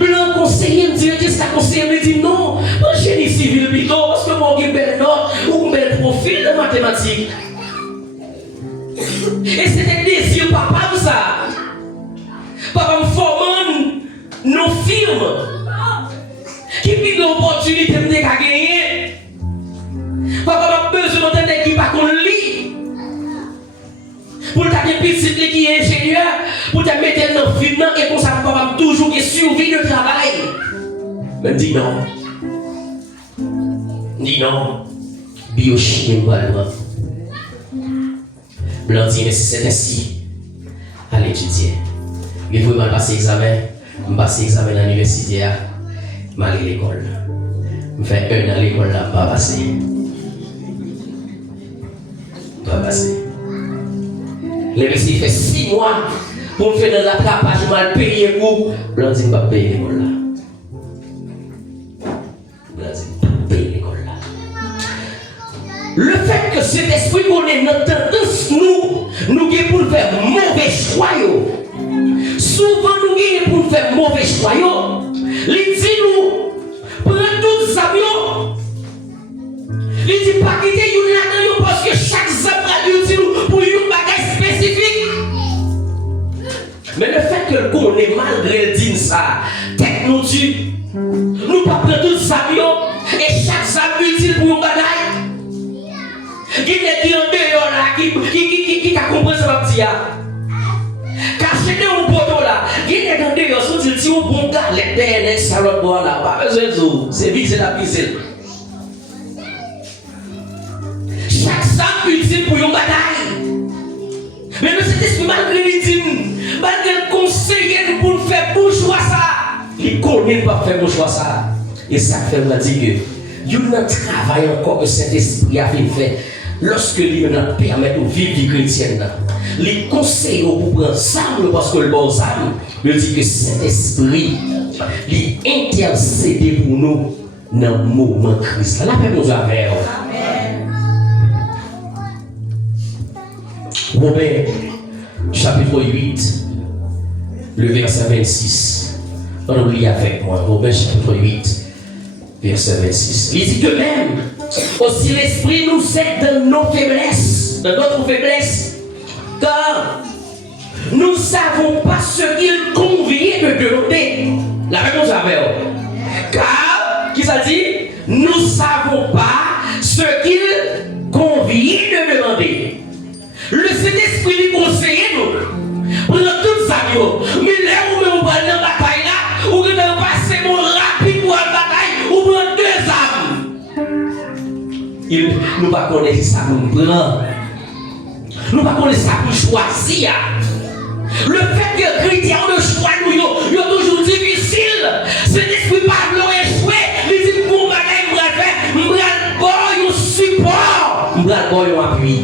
Mais le conseiller me dit, qu'est-ce que le conseiller me dit? Non, moi génie civil plutôt, parce que moi j'ai une belle note ou un bel profil de mathématiques. Et c'était un désir, papa, pour ça. Papa me forme nos firmes qui piquent l'opportunité de gagner. Papa m'a besoin d'entendre qui pas qu'on lit. Pour ta petite qui est ingénieur, pour te mettre dans le film et pour ça, papa toujours qui survit le travail. Mais dis non. Dis non. Biochimie, voilà. Blanc dit, mais si c'est ainsi, allez étudier. Il faut mal passer l'examen. Je passe l'examen à l'université. Je vais aller à l'école. Je fais un an à l'école là, je vais passer. Je vais passer. L'investi fait 6 mois pour me faire de l'attrapage, je vais le payer pour. Blanc dit, je ne vais pas payer l'école là. Blanc dit, je ne vais pas payer l'école là. Le fait que cet esprit connaît notre tendance, nous gagnons pour faire mauvais choix. Souvent, nous gagnons pour faire mauvais choix. Il dit nous, prenez tout ça. Il dit pas quitter une là parce que chaque zèbre dit nous pour une bagage spécifique. Mais le fait que qu'on est malgré le dit ça, tête nous tue. Nous pas prendre tout ça et chaque zèbre utile pour une bagage. Qui est en dehors là, qui a compris ce que je dis. Caché dans le poteau là, qui est en dehors, si tu dis au bon gars, les derniers salons de là, pas besoin de tout, c'est visé la visée. Chaque sac utile pour une bataille. Mais nous, cet esprit malgré l'intime, malgré le conseiller pour nous faire bourgeois ça, il connaît pas faire bourgeois ça. Et ça fait me dire que, il y a un travail encore que cet esprit a fait. lorsque lui permet de vivre vie chrétienne, les conseils pour prendre ça, parce que le bon âme, il dit que Saint-Esprit, il intercède pour nous dans le moment de Christ. La paix nous avec. Romains, chapitre 8, le verset 26. On lit avec moi. Romains, chapitre 8, verset 26. Il dit que même, aussi l'Esprit nous aide dans nos faiblesses, dans notre faiblesse, car nous ne savons pas ce qu'il convient de demander. La réponse avec. Car, qui ça dit? Nous ne savons pas ce qu'il convient de demander. Le Saint-Esprit lui conseille nous. Pendant toute sa vie, mais là où nous prenons la bataille là, où nous passons mon rapide pour la bataille, ou prendre deux armes. Il nous pas connaître ça pour nous prendre. Nous pas connaître ça pour choisir. Le fait que les chrétiens de choix nous, ils sont toujours difficile. Saint-Esprit pas échoué. Il dit pour bataille, nous allons faire, nous allons un support, nous allons un appui.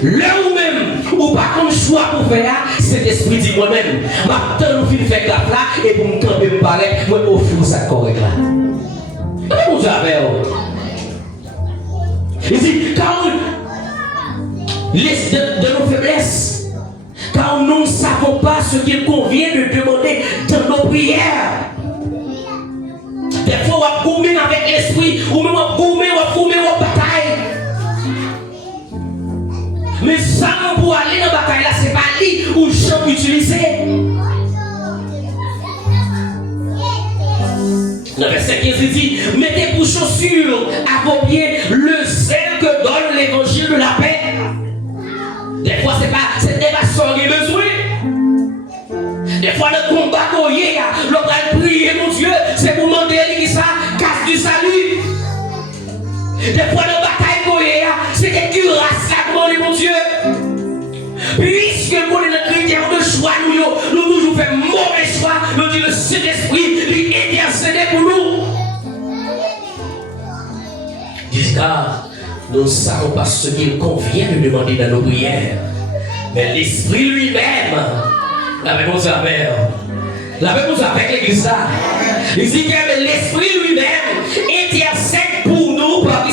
Là où même, ou pas comme choix pour faire, cet esprit dit moi-même, maintenant nous finissons faire gaffe là, et pour me camper, me parler, moi offrir ça correct là. Qu'est-ce que vous avez? Il dit, car de nos faiblesses, car nous ne savons pas ce qu'il convient de demander dans nos prières. Des fois, on va gommer avec l'esprit, ou même on va gommer en bataille. Mais ça, pour aller dans la bataille là, c'est pas lui ou je utiliser. Le verset 15 dit, mettez pour chaussures à vos pieds le zèle que donne l'évangile de la paix. Des fois, c'est pas cette dévastation qui est besoin. Des fois, le combat qu'on y a, l'on va prier, mon Dieu, c'est pour demander qui ça, casse du salut. Des fois, la bataille qu'on y a, c'est des cuirasses à demander, mon Dieu. Puisque nous, les chrétiens de choix, nous toujours faisons mauvais choix, nous dit le Saint-Esprit, il intercède pour nous. Car nous ne savons pas ce qu'il convient de demander dans nos prières. Mais l'Esprit lui-même, la réponse avec l'église là. Il dit que l'Esprit lui-même intercède pour nous par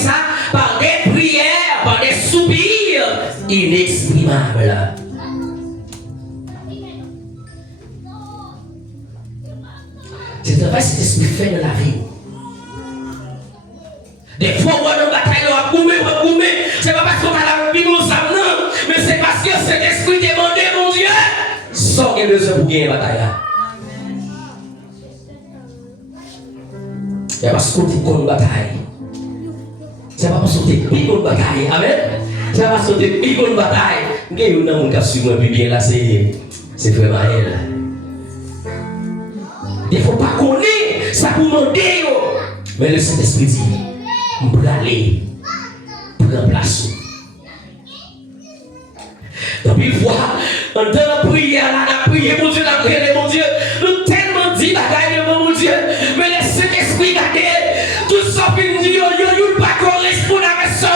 des prières, par des soupirs inexprimables. C'est un vrai cet esprit fait de la vie. Des fois, on a une bataille, on a goumé. C'est pas parce qu'on a la vie, nous sommes non, mais c'est parce que cet esprit demandait, mon Dieu, sans qu'il y ait besoin pour gagner la bataille. C'est parce qu'on est contre la bataille. C'est pas parce qu'on est contre la bataille. Amen. C'est pas parce qu'on est contre la bataille. Il y a un homme qui a suivi moi bien là, c'est vraiment elle. Il ne faut pas connaître ça pour demander. Mais le Saint-Esprit dit, on peut aller prendre place. Donc une fois, dans la prière, on a prié, mon Dieu, on a prié, mon Dieu, nous tellement dit bagaille devant mon Dieu, mais le Saint-Esprit gardé, tout ça finit, il ne pas correspondre avec ça,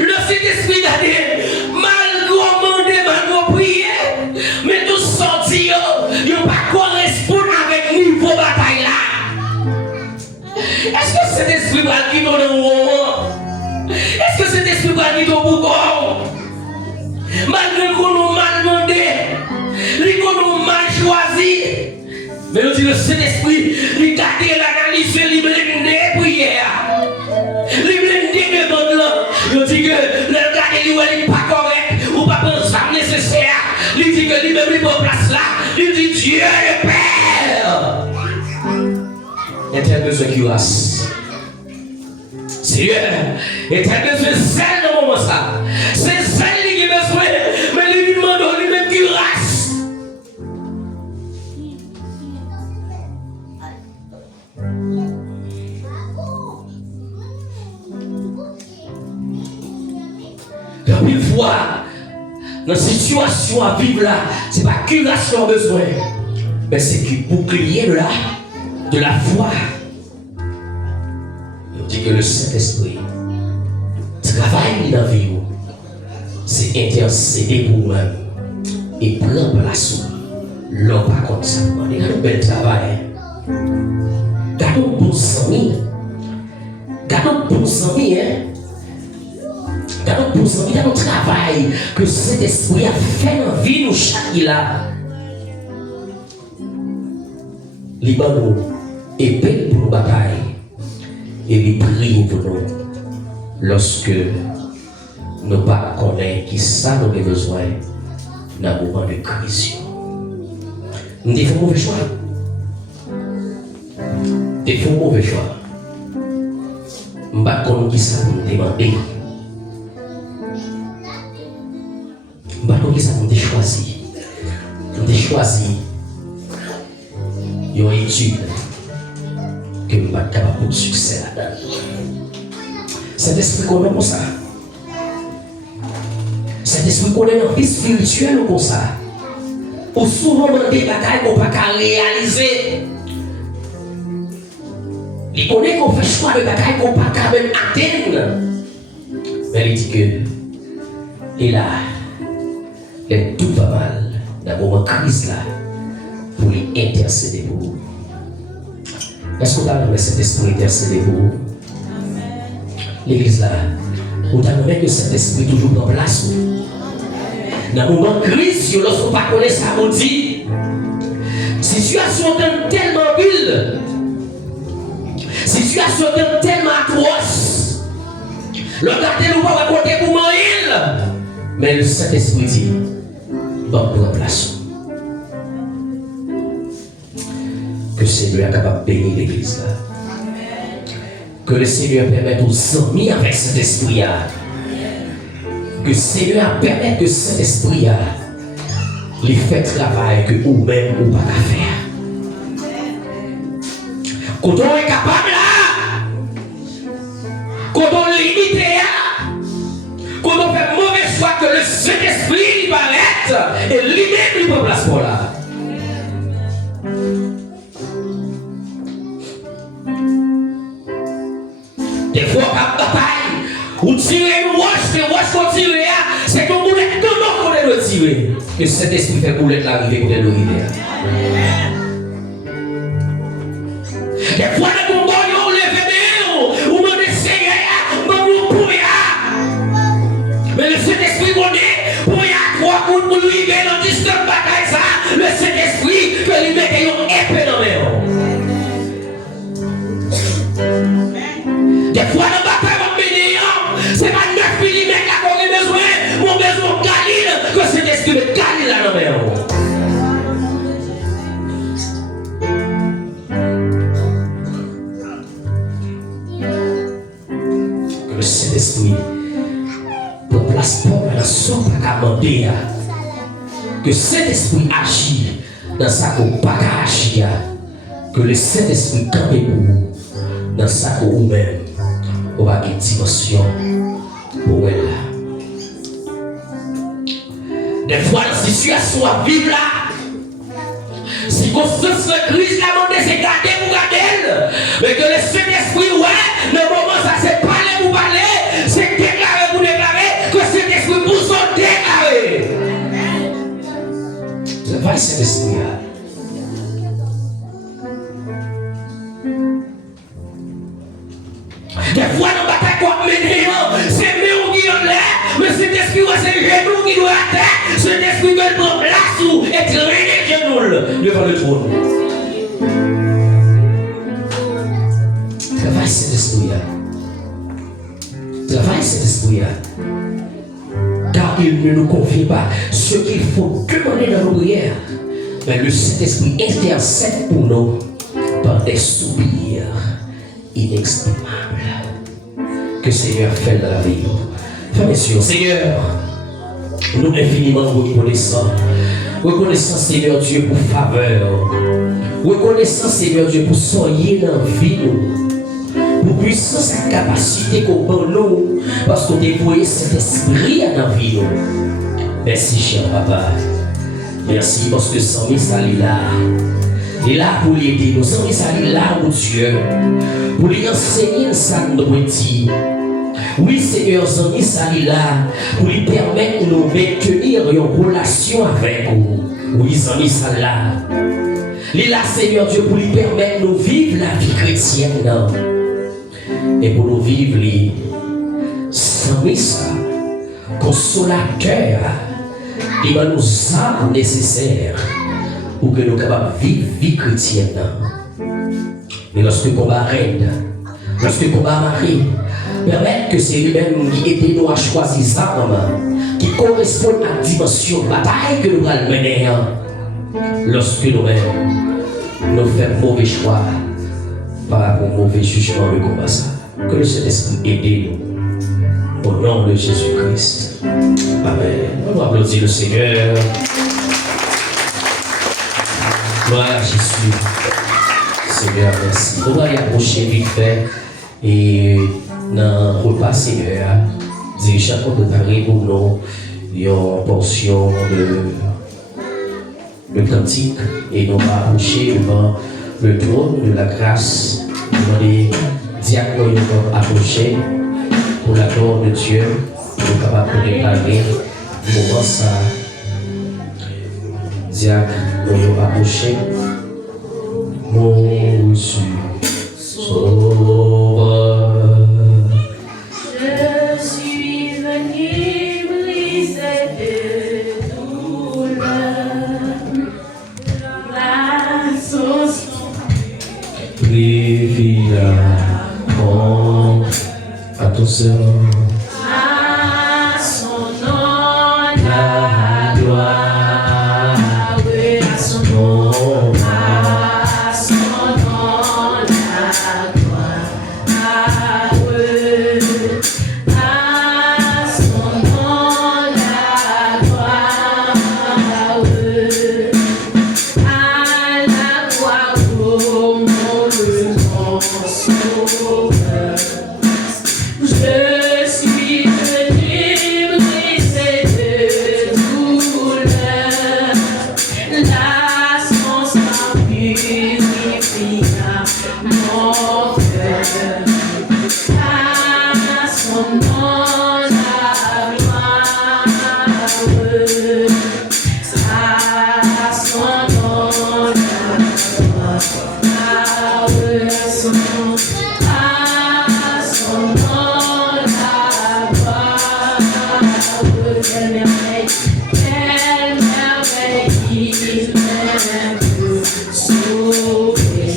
le Saint-Esprit gardé, malgré demander, malgré prier, mais tout ça dit, il ne pas correspondre avec le niveau bataille là. Est-ce que cet esprit va quitter dans le moment? Est-ce que cet esprit va quitter au bougon? Malgré qu'on nous mal demandé, qu'on nous mal choisi, mais on dit le Saint-Esprit, il garde l'analyse, il blinde les prières, il blinde les demandes là. Il dit que le garde il n'est pas correct, ou pas prendre ça nécessaire. Il dit que lui-même il prend place là, il dit Dieu le Père. Éternel Dieu qui rasse. Seigneur, éternel Dieu, celle de moment ça. C'est celle qui a besoin, mais lui demande lui-même qui rasse. Donc une fois, dans la situation à vivre là, ce n'est pas curation besoin, mais c'est qui bouclier de la foi. nous dit que le Saint-Esprit travaille dans la vie, c'est intercéder pour nous-mêmes et prendre place. L'homme pas comme ça. Regardez un bel travail. Regardez un bon ami. Regardez un bon ami, hein. Regardez un bon ami, regardez un travail que cet esprit a fait dans la vie, nous, chaque là. Les banaux épais pour nos batailles et les prix pour nous lorsque nous ne pas connaissons qui ça nous avons besoin dans le moment de crise. Nous devons mauvais choix. Nous devons mauvais choix. Nous ne pas connaître qui ça nous demander. Nous ne pas connaître qui ça nous choisi. Nous avons choisi une étude que nous ne sommes pas capables de succès là-dedans. Cet esprit qu'on a comme ça. Cet esprit qu'on a dans la vie spirituelle comme ça. Ou souvent dans des batailles qu'on ne peut pas réaliser. Il connaît qu'on fait choix de bataille qu'on ne peut pas même atteindre. Mais il dit que, et là, tout va mal dans le moment de crise là. Pour lui intercéder pour vous. Est-ce que vous avez cet esprit intercéder pour vous? L'église là, vous avez que cet esprit toujours en place. Dans le moment de crise, lorsque vous ne connaissez pas ça, vous dit, situation est tellement ville, situation est tellement atroce, le gardien nous va raconter pour mourir. Mais le Saint-Esprit dit, bon, prendre place. Que le Seigneur est capable de bénir l'église là. Que le Seigneur permette aux amis avec cet esprit là. Que le Seigneur permette que cet esprit là les fait travail que vous-même ou pas qu'à faire. Quand on est capable là, quand on limite là, quand on fait mauvais choix que le Saint-Esprit va être et lui-même il peut place pour là. Des fois, à bataille, vous tirez une roche qu'on tire, c'est que vous êtes comment qu'on est le tirer. Que cet esprit fait boulette l'arrivée pour le rivière. Des fois, les combats, vous levez, vous demandez Seigneur, vous pouvez. Mais le Saint-Esprit qu'on est, pour y avoir 3 coups pour lui, dans 19 batailles, ça, le Saint-Esprit, que lui mette une épée dans les mains. Des fois, dans la bataille, c'est pas 9 mm qu'on a besoin, mon besoin de Galil, que c'est l'esprit de Galil là dans la main. Que le Saint-Esprit ne place pas dans son paquet. Que cet esprit agit dans sa paquet agir. Que le Saint-Esprit campe pour vous dans sa vous-même. On va une dimension pour elle. Des fois, la situation à vivre là, si vous êtes en crise, la demande c'est garder pour garder. Mais que le Saint-Esprit, ouais, le moment ça c'est parler pour parler, c'est déclarer pour déclarer, que cet esprit pour s'en déclarer. C'est vrai cet esprit là. Des fois, dans la bataille qu'on mène, c'est nous qui sommes là, mais cet esprit, c'est genoux qui doit être, cet esprit qui prend place et traîner genoux devant le trône. Travaille cet esprit-là. Travaille cet là. Car il ne nous confie pas ce qu'il faut demander dans nos prières. Mais le Saint-Esprit intercède pour nous par des soupirs inexprimables. Que le Seigneur fait dans la vie. Frères et messieurs, Seigneur, nous infiniment reconnaissants. Reconnaissant, Seigneur Dieu, pour faveur. Reconnaissant, Seigneur Dieu, pour soigner dans la vie. Pour puissance et capacité qu'on prend nous. Parce qu'on déploie cet esprit dans la vie. Merci, cher papa. Merci parce que sans mis ça là. Il est là pour l'aider. Nos amis, ça il est là pour Dieu. Pour lui enseigner ça nous dit. Oui, Seigneur, amis, ça il est là pour lui permettre de nous maintenir une relation avec vous. Oui, amis, ça là. Il est là, Seigneur Dieu, pour lui permettre de nous vivre la vie chrétienne. Et pour nous vivre les amis, consolateur, il va nous âmes nécessaires pour que nous soyons capables de vivre la vie chrétienne. Mais lorsque le combat règne, lorsque le combat marie, permettre que c'est lui-même qui aide nous à choisir les armes qui correspondent à la dimension de bataille que nous allons mener. Lorsque nous-mêmes nous faisons mauvais choix par rapport au mauvais jugement de combat, que le Saint-Esprit aide nous. Au nom de Jésus-Christ. Amen. On va applaudir le Seigneur. Gloire à Jésus. Seigneur, merci. On va y approcher vite fait et dans le repas Seigneur, dire chacun préparer pour nous une portion de cantique et nous va approcher devant le trône de la grâce. Nous les diacres vont approcher pour la gloire de Dieu, pour nous capables de préparer le moment ça. Diacre, nous allons approcher. Mon Jésus, sauveur. Je suis venu briser de douleur. La sauce. Prévia, prends à ton sein. À son nom, La gloire, oui, à son nom. ton À son nom, la gloire. À eux. À son nom, la gloire. À eux. À la gloire, oh mon sauveur. Je suis venu briser de douleur. La sens purifia mon cœur. À son nom la gloire. À son nom la gloire. À son nom. À son nom la gloire. Quelle merveille, il m'aime sauver.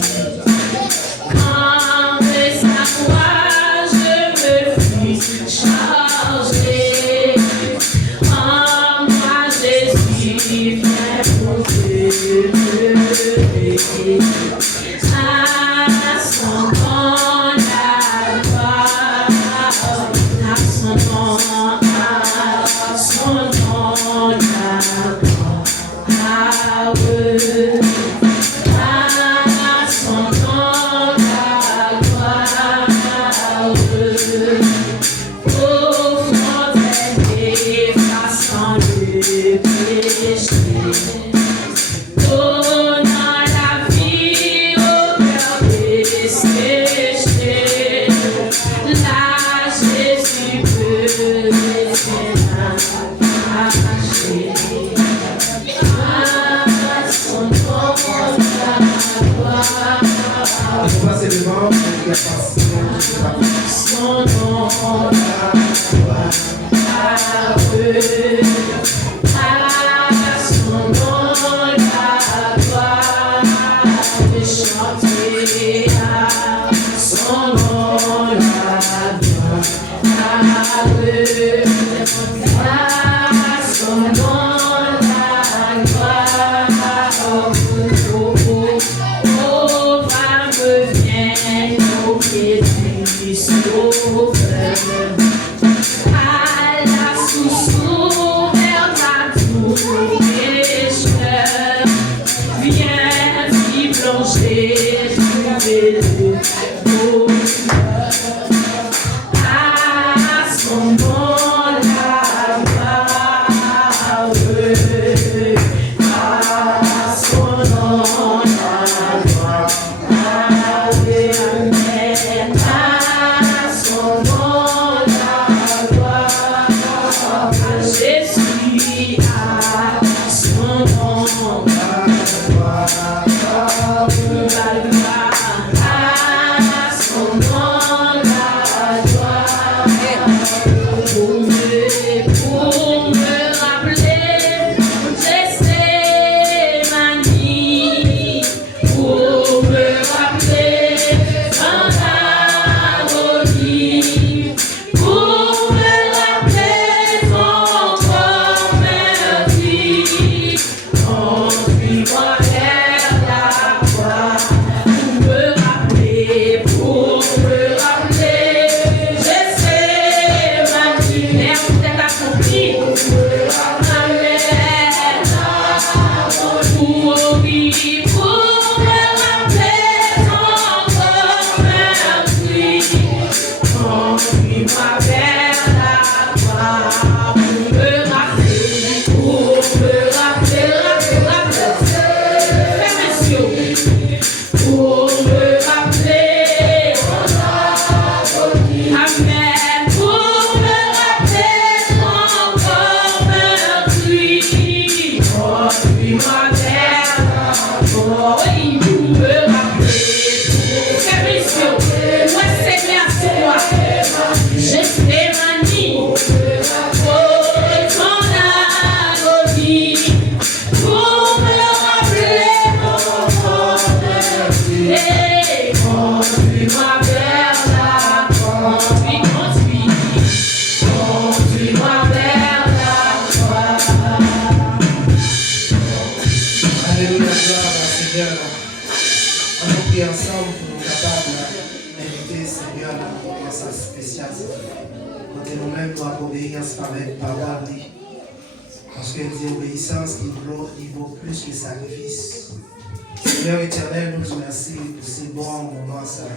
Quand de sa croix je me fus chargé, en moi Jésus vient pour te lever. À son nom la gloire, à son nom la gloire, à eux. À son nom la gloire, à eux. Ô fontaine effaçant le péché, donnant la vie au cœur desséché, là Jésus peut arracher. À son nom la gloire, On passe devant, on passe son nom la gloire, à eux. À son nom la gloire, de chanter à son nom la gloire, à eux. À son nom la gloire, oh, femme vienne au pied du sauveur. À la source ouverte à tout pécheur, viens y plonger, trouver-le bonheur. À son nom la gloire, à son nom la vie pour me rappeler. Capriccio, moi c'est merci toi. J'espère un nid. Oh, ton agonie. Pour me rappeler mon et conduis-moi vers la croix. Conduis-moi vers la croix. Alléluia, gloire à Seigneur. On nous prie ensemble pour nous capables d'inviter Seigneur dans une spéciale. Quand nous-mêmes nous obéissance avec parole. Parce que dit obéissance qui vaut plus que sacrifice. Seigneur éternel, nous te remercions pour ces bons moments ça,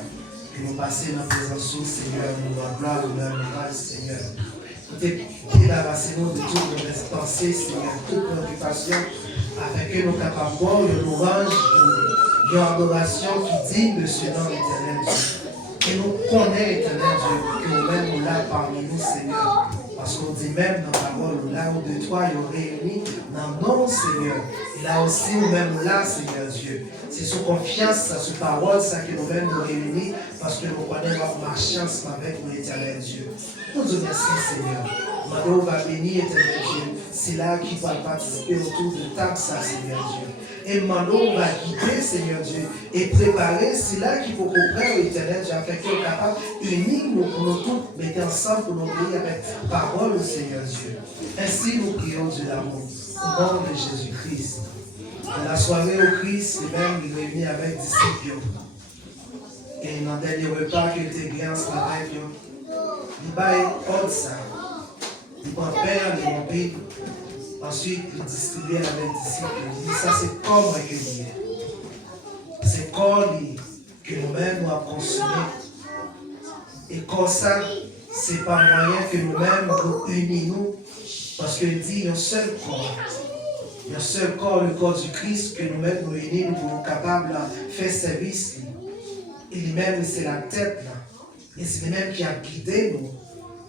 que nous passons dans la présence de Seigneur, nous nous gloire, nous nous Seigneur. Débarrassez-nous de toutes nos pensées, Seigneur, toute préoccupation, afin que nous capables de voir une louange, une adoration qui digne de ce nom éternel Dieu. Que nous connaissons éternel Dieu, que nous-mêmes nous là parmi nous, Seigneur. Parce qu'on dit même dans la parole, là où de toi, ils ont réuni dans nom, Seigneur. Et là aussi, nous-mêmes là, Seigneur Dieu. C'est sous confiance, sous parole, ça que nous-mêmes nous réunissons, parce que nous connaissons notre marchance avec nous, éternel Dieu. Nous te remercions, Seigneur. Maintenant, on va bénir, éternel Dieu. C'est là qu'il va participer autour de table, ça, Seigneur Dieu. Et maintenant, on va guider, Seigneur Dieu, et préparer, c'est là qu'il faut comprendre, éternel Dieu, afin qu'on soit capable d'unir nous pour nous tous, mettre ensemble pour nous prier avec parole, Seigneur Dieu. Ainsi, nous prions Dieu d'amour, au nom de Jésus-Christ. Dans la soirée au Christ, lui-même, il réunit avec des disciples. Et dans le dernier repas qu'il était bien avec eux, il va être ça. Il prend père, il remplit. Ensuite, il distribue avec les disciples. Il dit, ça c'est comme recueillir. C'est comme que nous-mêmes nous avons consommé. Et comme ça, c'est pas moyen que nous-mêmes nous unissons. Parce qu'il dit, il y a un seul corps. Il y a un seul corps, le corps du Christ, que nous-mêmes nous unissons pour être capables de faire service. Et lui-même, c'est la tête. Là. Et c'est lui-même qui a guidé nous.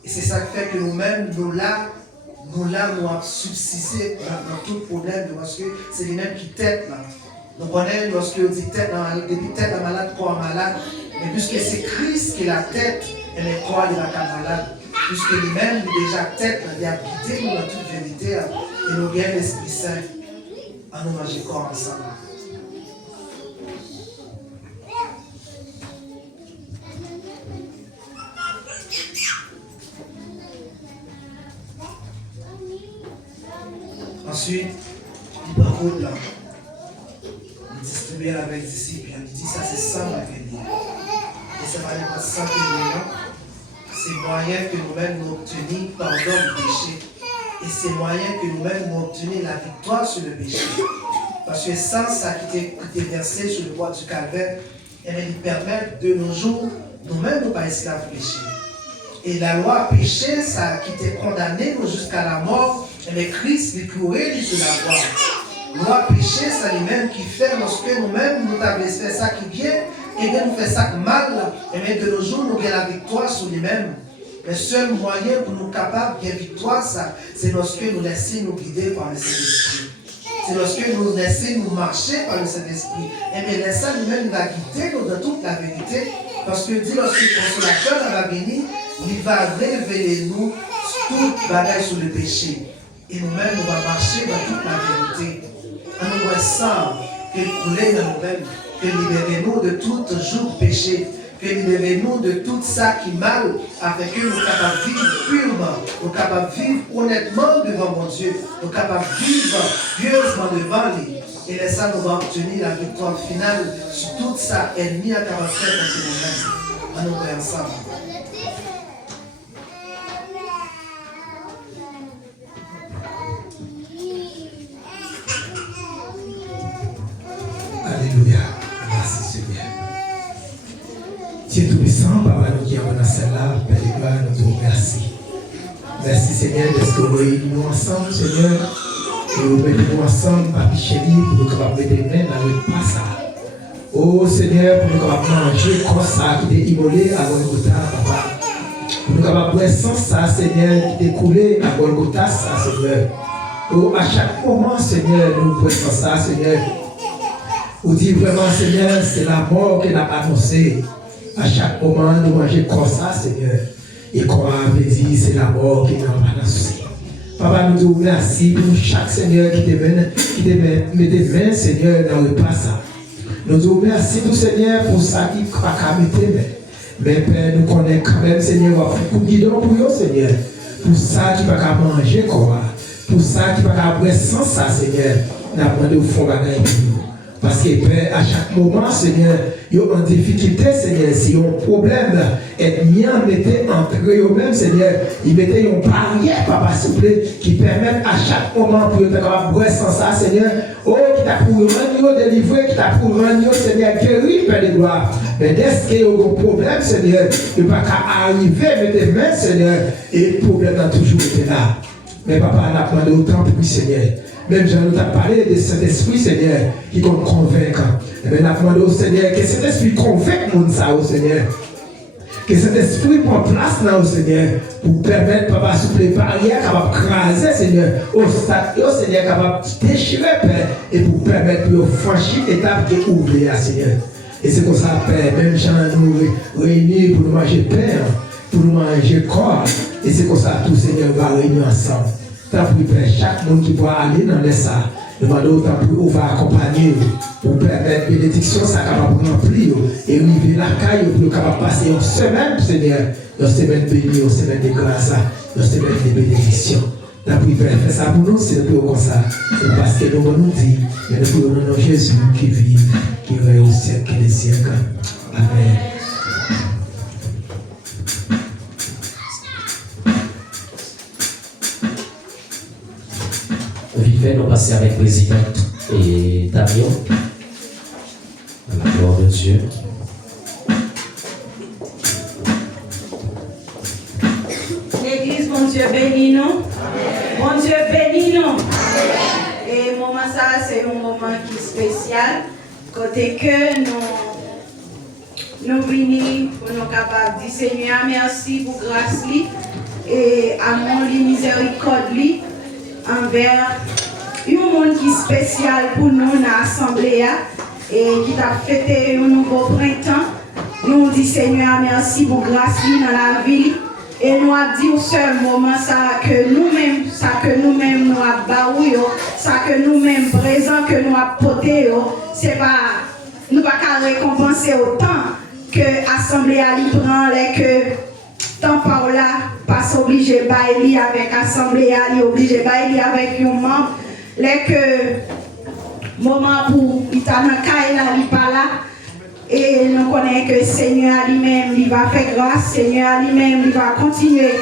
Et c'est ça qui fait que nous-mêmes, nous avons subsisté dans tout problème, parce que c'est lui-même qui tête là. Nous connaissons lorsque on dit tête depuis tête à malade, corps malade, mais puisque c'est Christ qui est la tête, et le corps est la malade. Puisque lui-même, il est déjà tête, il a guidé nous dans toute vérité, et nous gagnons l'Esprit Saint à nous manger corps ensemble. Ensuite, il prend route là. Il distribue avec les disciples. Il dit ça c'est sans la bénie. Et ça va être sans bénie. C'est moyen que nous-mêmes nous obtenions pardon du péché. Et c'est moyen que nous-mêmes nous obtenions la victoire sur le péché. Parce que sans ça qui était versé sur le bois du calvaire, il permet de nos jours, nous-mêmes nous pas esclaves du péché. Et la loi péché, ça qui était condamné jusqu'à la mort, mais Christ lui cloué sur la croix. Loi péché, c'est lui-même qui fait lorsque nous-mêmes nous avons fait ça qui vient, et bien nous fait ça mal, et bien de nos jours nous avons la victoire sur lui-même. Le seul moyen pour nous capables de la victoire, c'est lorsque nous laissons nous guider par le Saint-Esprit. C'est lorsque nous laissons nous marcher par le Saint-Esprit. Et bien laissant lui-même va guider nous dans toute la vérité. Parce que dit lorsque le consolateur va venir, il va révéler nous toute bagaille sur le péché. Et nous-mêmes, nous allons marcher dans toute la vérité. En nous voyant que couler dans nous-mêmes, que libérez-nous de tout jour péché, que libérez-nous de tout ça qui est mal, afin que nous soyons capables de vivre purement, nous soyons capables de vivre honnêtement devant mon Dieu, nous soyons capables de vivre pieusement devant lui. Et laissant nous obtenir la victoire finale sur tout ça ennemi à capable de faire contre nous-mêmes. En nous voyant ensemble. Alléluia. Merci Seigneur. Dieu Tout-Puissant, Papa, nous qui avons dans celle-là, Père de gloire, nous te remercions. Merci Seigneur d'être que nous réunissons ensemble, Seigneur. Et nous mettons ensemble, Papi chéri, pour nous capables de mettre les mains dans le passage. Oh Seigneur, pour nous capables de manger comme ça qui est immolé à Golgotha, Papa. Pour nous capables de boire sans ça, Seigneur, qui est coulé à Golgotha, ça, Seigneur. Oh, à chaque moment, Seigneur, nous boissons ça, Seigneur. Ou dit vraiment, Seigneur, c'est la mort qu'il a annoncée. À chaque moment, nous manger comme ça, Seigneur. Et qu'on avait dit, c'est la mort qui n'a pas annoncée. Papa, nous te remercions pour chaque Seigneur qui te met des mains, Seigneur, dans le passage. Nous te remercions, tout Seigneur, pour ça qui craque tes mains. Mais Père, nous connaissons quand même, Seigneur, pour guidon pour eux, Seigneur. Pour ça, tu ne vas pas manger, quoi. Pour ça, tu ne vas pas boire sans ça, Seigneur. Nous avons demandé au fond de la parce que Père, à chaque moment, Seigneur, ils ont en difficulté, Seigneur. Si ils ont un problème, ennemi mettez entre eux-mêmes, Seigneur. Ils mettaient une barrière, Papa, s'il vous plaît, qui permettent à chaque moment pour être capable de boire sans ça, Seigneur. Oh, qui t'a pour rendre délivré, qui t'a pour rendre, Seigneur, guéri, Père de gloire. Mais dès qu'il y a un problème, Seigneur, il ne va pas arriver, mettez mains, Seigneur, et le problème a toujours été là. Mais Papa, on a demandé autant pour lui, Seigneur. Même Jean nous a parlé de cet esprit, Seigneur, qui compte convaincre. Et bien, on a demandé au Seigneur que cet esprit convainque le monde, ça, au Seigneur. Que cet esprit prend place là, au Seigneur, pour permettre, Papa, sous les barrières, capable de craser, Seigneur, au stade, au Seigneur, capable de déchirer, Père, et pour permettre de franchir l'étape qui est ouverte, Seigneur. Et c'est comme ça, Père, même Jean nous réunit pour nous manger Père, pour nous manger corps. Et c'est comme ça, tout Seigneur va réunir ensemble. Tant pour Père, chaque monde qui va aller dans les salles, demandons tant pour on va accompagner pour permettre la bénédiction, ça capable de remplir et arriver la caille pour capable passer une semaine, Seigneur, une semaine bénie, une semaine de grâce, une semaine de bénédiction. Tant pour Père, fais ça pour nous, c'est pour comme ça. C'est parce que nous nous dit, mais nous pour nous Jésus qui vit, qui règne au siècle des siècles. Amen. Nous passer avec présidente et Damien. À la gloire de Dieu. L'église, bon Dieu, bénis nous. Bon Dieu, bénis nous. Et moment ça, c'est un moment qui est spécial. Côté que nous venons pour nous capables de dire Seigneur, merci pour grâce et amour, miséricorde envers un monde qui est spécial pour nous dans l'Assemblée et qui a fêté un nouveau printemps. Nous disons Seigneur, merci pour grâce dans la vie. Et nous avons dit au seul moment ça que nous-mêmes, nous avons ça que nous-mêmes présents, que nous avons porté, c'est pas, nous ne pouvons pas récompenser autant que l'Assemblée prend, que tant par là, pas obligé de bailler avec l'Assemblée, obligé de bailler avec un membre. Les que moment pour il t'a dans il pas là et nous connaissons que Seigneur lui-même il va faire grâce, Seigneur lui-même il va continuer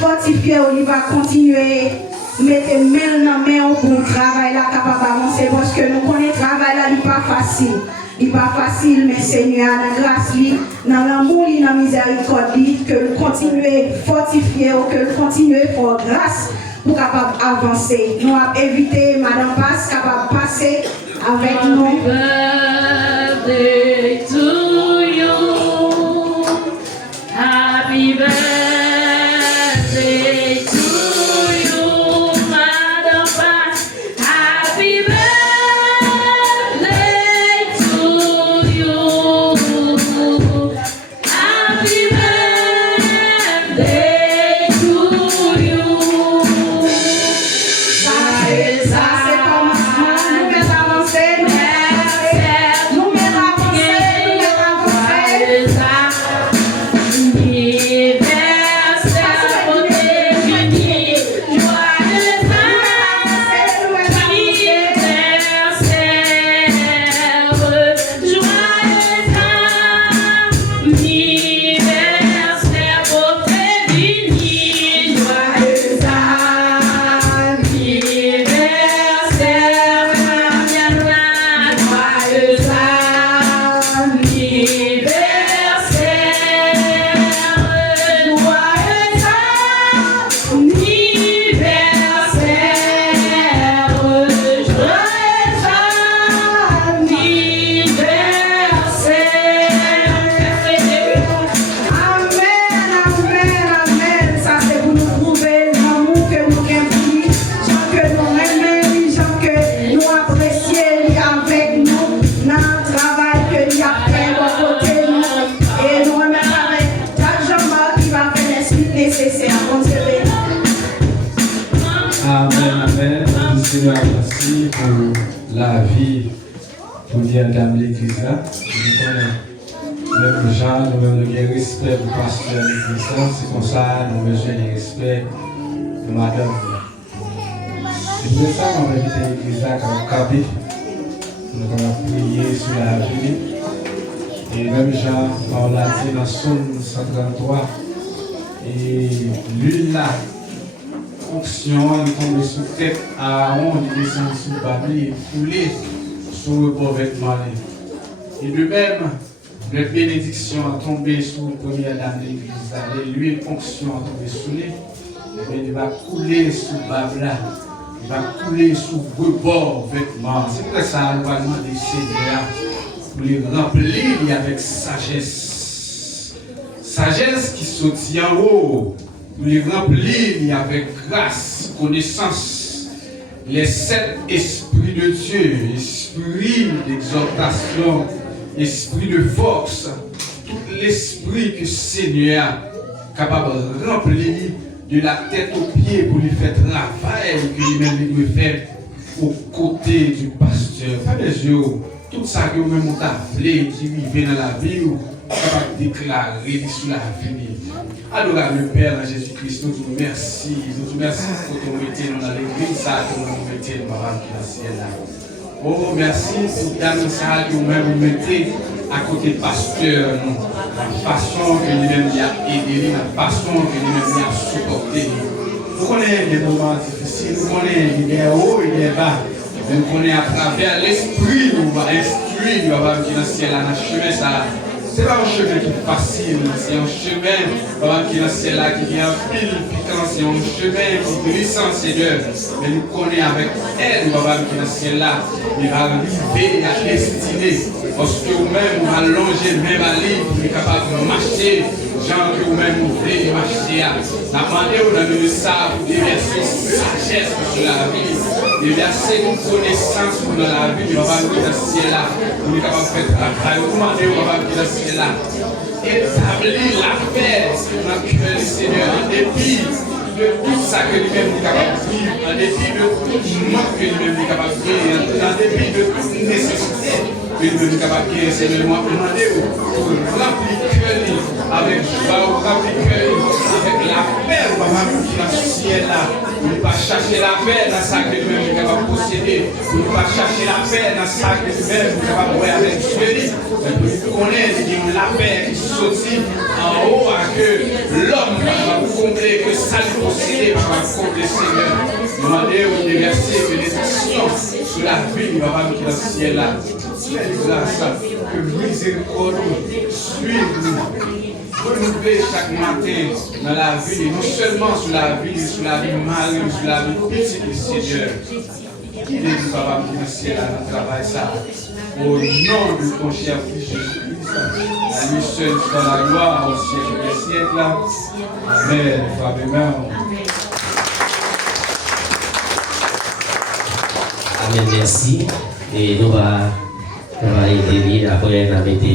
fortifier, il va continuer mettre main dans main pour le travail là capable d'avancer parce que nous connaissons le travail là il pas facile. Il n'est pas facile, mais Seigneur, dans la grâce, dans l'amour, dans la miséricorde, que nous continuons à fortifier, que nous continuons à faire grâce pour capable avancer. Nous avons invité Madame Passe capable de passer avec nous. Happy birthday to you. Happy birthday to you, Madame Passe. Happy birthday to you. Happy birthday to you. Ça c'est commencement, nous allons avancer. Seigneur, merci pour la vie, pour dire dans l'église là. Nous connaissons même gens, nous avons le respect pour le pasteur de l'église là. C'est comme ça, nous avons besoin de respect pour madame. C'est pour ça qu'on va inviter l'église là comme cabine. Nous allons prier sur la vie. Et même Jean, on l'a dit dans Somme 133, et l'huile là, fonction, il tombe sur la tête à Aaron, il descend sur le babli, il coule sur le beau vêtement. Et de même, la bénédiction a tombé sur le premier dame de l'église, et l'huile fonction a tombé sur lui, et il va couler sur le babla, il va couler sur le beau vêtement. C'est pour ça qu'on va demander Seigneur pour les remplir avec sagesse. Sagesse qui sortit en haut. Pour les remplir avec grâce, connaissance. Les 7 esprits de Dieu, esprit d'exhortation, esprit de force, tout l'esprit que Seigneur est capable de remplir de la tête aux pieds pour lui faire travail que lui-même doit faire aux côtés du pasteur. Pas des yeux. Tout ça que vous-même vous appelé, qui vit dans la vie, vous capable de déclarer sur la vie. Adorable Père Jésus-Christ, nous vous remercions. Nous vous remercions pour que vous mettez dans l'église, ça que vous mettez dans le ciel. Oh, merci pour la ça que vous-même vous mettez à côté du pasteur. La façon que lui-même a aidé, la façon que lui-même a supporté. Nous connaissons des moments difficiles, nous connaissons des hauts et des bas. Nous connaissons à travers l'esprit, nous va instruire, nous va venir dans le ciel, dans le chemin, ça. Ce n'est pas un chemin qui est facile, c'est un chemin qui est dans le ciel, qui est en pile piquant, c'est un chemin qui est glissant, Seigneur. Mais nous connaissons avec elle, nous va venir dans le ciel, il va arriver à destinée. Parce que vous-même, vous allongez même à l'île, vous êtes capable de marcher, genre que vous-même, vous voulez marcher. Demandez-vous dans le ça, vous déversez sagesse sur la vie. Déverser une connaissance dans la vie, on va venir dans le ciel là, on est capable de faire travail, on va venir dans le ciel là. Établir la paix dans le cœur du Seigneur, en dépit de tout ça que lui-même est capable de vivre, en dépit de tout manque que lui-même est capable de vivre, en dépit de toute nécessité que lui-même est capable de vivre. Seigneur, moi, demandez-vous pour remplir le cœur avec joie, remplir le cœur avec la paix, on va venir dans le ciel là. Vous ne pas chercher la paix dans ça que lui-même est capable de posséder. Vous ne pas chercher la paix dans ça que lui-même est capable de voir avec Dieu. Mais vous connaissez la paix qui sortit en haut à que l'homme va vous combler, que ça lui posséder va vous combler, Seigneur. Demandez aux universités que les actions sur la vie va pas nous dans le ciel là. Quelle grâce que miséricorde suive-nous. Renouveler chaque matin dans la vie, non seulement sur la vie Marie, sur la vie petite du Seigneur. Qui est le papa qui est dans le ciel à nous travailler ça? Au nom de ton cher Fils Jésus-Christ, à lui seul soit la gloire au siècle des siècles. Amen. Amen. Amen, merci. Et nous va aider après à mettre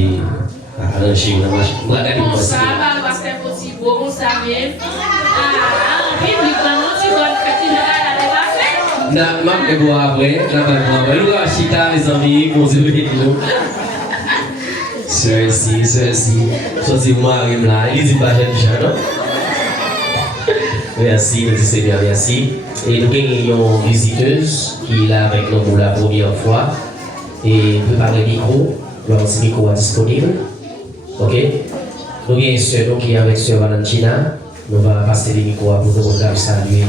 arranger une marche. Bon, ça va, parce que c'est bon, ça vient. Nous allons chita, mes amis, ceci. Sortez-moi, là. Il dit pas jeune non? Merci, nous disons Seigneur, merci. Et nous avons une visiteuse qui est là avec nous pour la première fois. Et nous parler micro, nous avons ce micro disponible. Ok? Nous avons une soeur qui est avec Sœur Valentina. Nous allons passer les micros pour nous saluer.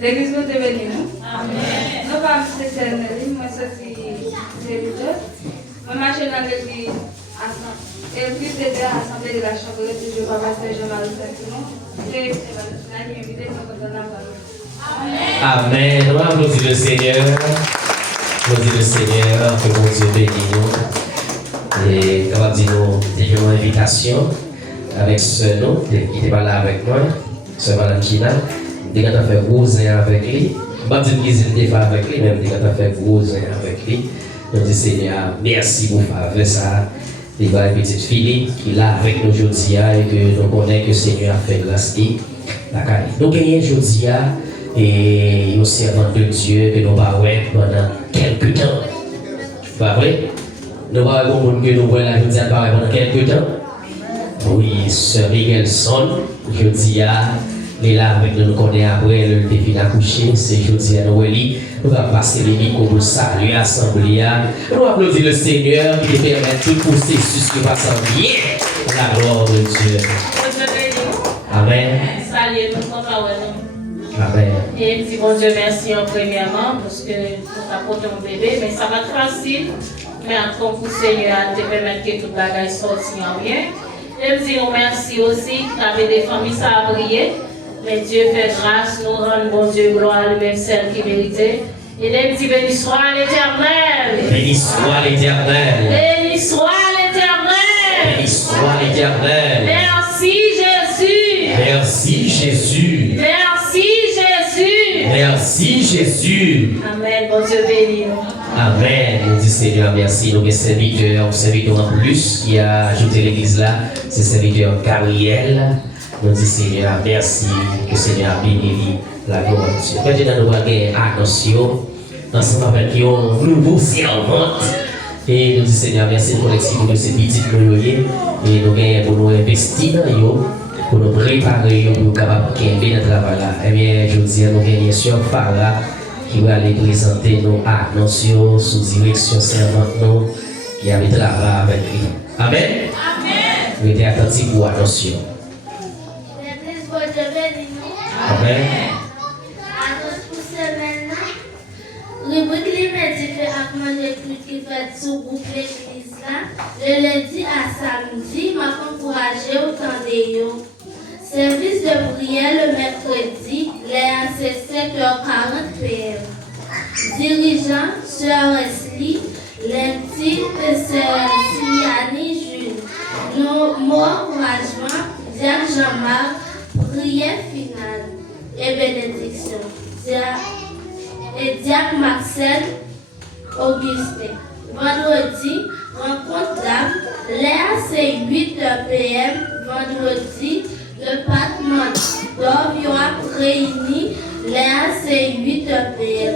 L'église de Bénin. Amen. Nous sommes spécialisés, moi je suis serviteur. Moi je suis dans l'église et puis c'était à l'Assemblée de la Chambre de Dieu, Papa Jean-Marie Saint-Simon. J'ai invité nous dans la parole. Amen. Nous applaudissons le Seigneur. Applaudissons le Seigneur, que mon Dieu bénisse nous. Et comme on dit, nous avons une invitation avec ce nom qui n'est pas là avec moi, ce Valentina. Nous avons fait gros avec lui. Je ne dis pas qu'il avec lui, même quand tu fait gros avec lui. Nous disons Seigneur, merci pour faveur ça. Il y a une petite fille qui est là avec nous aujourd'hui et que nous connaissons que le Seigneur a fait grâce. Nous gagnons aujourd'hui et au servant de Dieu que nous allons pendant quelques temps. Pas vrai? Nous allons que nous voyons la journée pendant quelques temps. Oui, sœur Miguelson, jeudi elle est là avec nous, nous connaissons après le défi d'accoucher, c'est jeudi à Noël. Nous allons passer les micros pour saluer l'assemblée. Nous applaudissons le Seigneur qui permet tout le processus qui passe bien. La gloire de Dieu. Amen. Salut, nous. Amen. Et dis bon Dieu merci en premièrement parce que nous apportons un bébé, mais ça va être facile. Mais en tant que Seigneur, te permettre que toute bagaille sorte en bien. Et me dire merci aussi, avec des familles ça a brillé. Mais Dieu fait grâce, nous rend bon Dieu gloire, lui-même celle qui méritait. Et me dit béni soit l'Éternel. Béni soit l'Éternel. Béni soit l'Éternel. Béni soit l'Éternel. Merci Jésus. Merci Jésus. Merci Jésus. Merci Jésus. Amen, bon Dieu béni. Amen. Nous disons Seigneur, merci. Nous avons un serviteur en plus qui a ajouté l'église là. C'est serviteur Gabriel. Nous disons Seigneur, merci. Que Seigneur bénisse la gloire de Dieu. Maintenant, nous allons gagner attention ensemble avec un nouveau servant. Et nous disons Seigneur, merci pour l'excellence de ces petites nous. Et nous gagnons pour nous investir dans eux, pour nous préparer pour nous capables de gagner notre travail là. Eh bien, je dis, nous gagnons sur Farah qui va aller présenter nos annonces sous direction servante qui a le travail avec lui. Amen. Amen. Nous étions attentifs pour l'annonce. Amen. Annonce pour semaine. Rubrique les médicaments à manger qui fait sous groupe l'église là. Le lundi à samedi, m'a encouragé autant de yo. Service de prière le mercredi, les 7h40 p.m. Dirigeant, Sœur Wesley, lundi, Sœur Siliani Jules. Nos mots encouragement, Diacre Jean-Marc, prière finale et bénédiction. Et Diacre Marcel Augustin. Vendredi, rencontre d'âme, l'air c'est 8h p.m. Vendredi, le Patman d'Orvioa réuni, l'air c'est 8h p.m.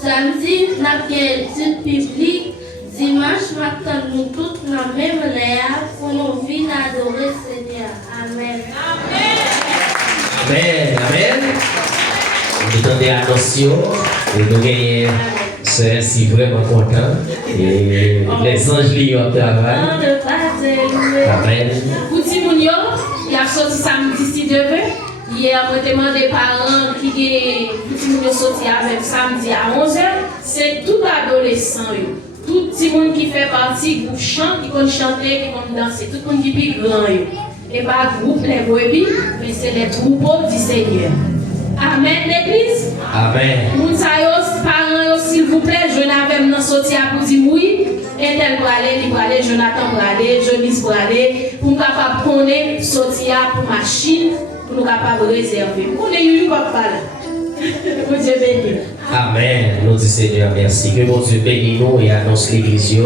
Samedi, nous étude publique. Dimanche, matin, nous tous dans le même l'air pour nous venir adorer le Seigneur. Amen. Amen. Amen. Nous attendons attention et nous gagnons. C'est si vraiment content. Et les anges liés au travail. Amen. Pour Timounio, il a sorti samedi si Dieu veut. Hier, on a demandé aux parents qui ont sorti avec samedi à 11h. C'est tout adolescent. Tout le monde qui fait partie du groupe chant, qui peut chanter, qui peut danser. Tout le monde qui est grand. Et pas le groupe les brebis, mais c'est les troupeaux du Seigneur. Amen, l'église. Amen. Nous parents, s'il vous plaît, je n'avais pas sorti pour dire oui. Et tel pour aller, Jonathan pour aller, Jonis pour aller, pour nous capable de connaître, sortir pour machine, pour nous capable de réserver. Pour nous, papa là. Pour Dieu béni. Amen. Nous disons Seigneur, merci. Que mon Dieu bénisse nous et annonce l'église.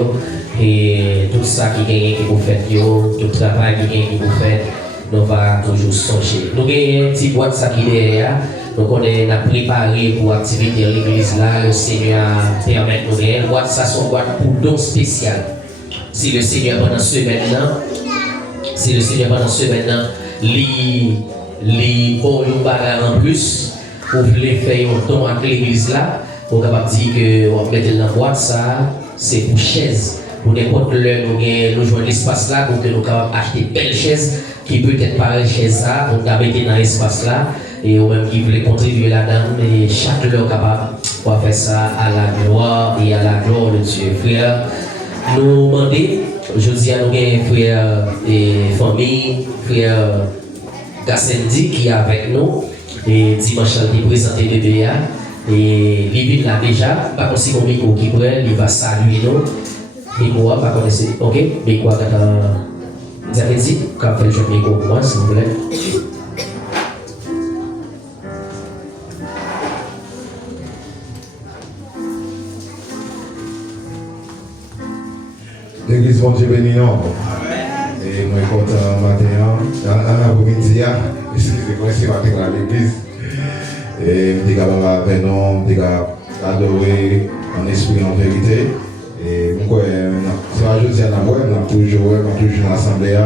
Et tout ça qui gagne, qui vous faites, tout le travail qui gagne, qui vous faites, nous va toujours songer. Nous avons une petite boîte ça qui est derrière. Donc on a préparé pour l'activité de l'église là. Le Seigneur permet de nous gagner. Boîte ça, c'est une boîte pour don spécial. Si le Seigneur pendant ce maintenant, les bon une bagarre en plus, vous voulez faire un don avec l'église là, on va dire que on va mettre dans la boîte ça, c'est pour chaise. Pour n'importe l'heure, nous jouons l'espace là pour que nous puissions acheter de belles chaises qui peut être pareil chaise ça, pour nous mettre dans l'espace là, et ou même qui voulait contribuer là-dedans, et chaque l'heure capable pour faire ça à la gloire et à la gloire de Dieu. Frère, nous demandons, aujourd'hui, nous avons frère et famille, frère Gassendi qui est avec nous, et dimanche, il est présenté le bébé, et il est là déjà, par contre, si mon micro qui prend, il va saluer nous. Micro, pas connaissez, ok? Micro, vous avez dit, quand vous faites le micro pour moi, s'il vous plaît. bon Dieu béni. Et moi, content matin, en après-midi, excusez-moi, c'est matin à l'église. Et je suis capable avec nous, je suis adorer en esprit, en vérité. Et c'est pas juste à moi, on a toujours dans l'assemblée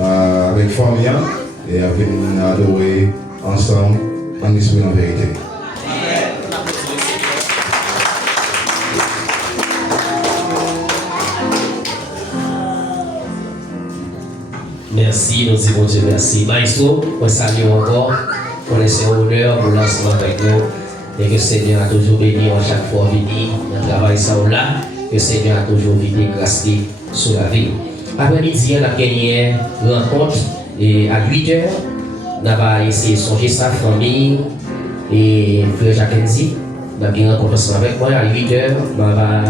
avec famille et avec nous adorer ensemble en esprit, en vérité. Merci, nous disons Dieu merci. Maestro, on salue encore. On laisse honneur pour l'ensemble avec nous. Et que le Seigneur a toujours béni à chaque fois béni dans le travail ça ou là. Que le Seigneur a toujours vidé grâce sur la vie. Après-midi, on a gagné une rencontre et à 8h. On a essayé de songer sa famille et frère Jacques-Enzi. On a bien rencontré ensemble avec moi à 8h. On va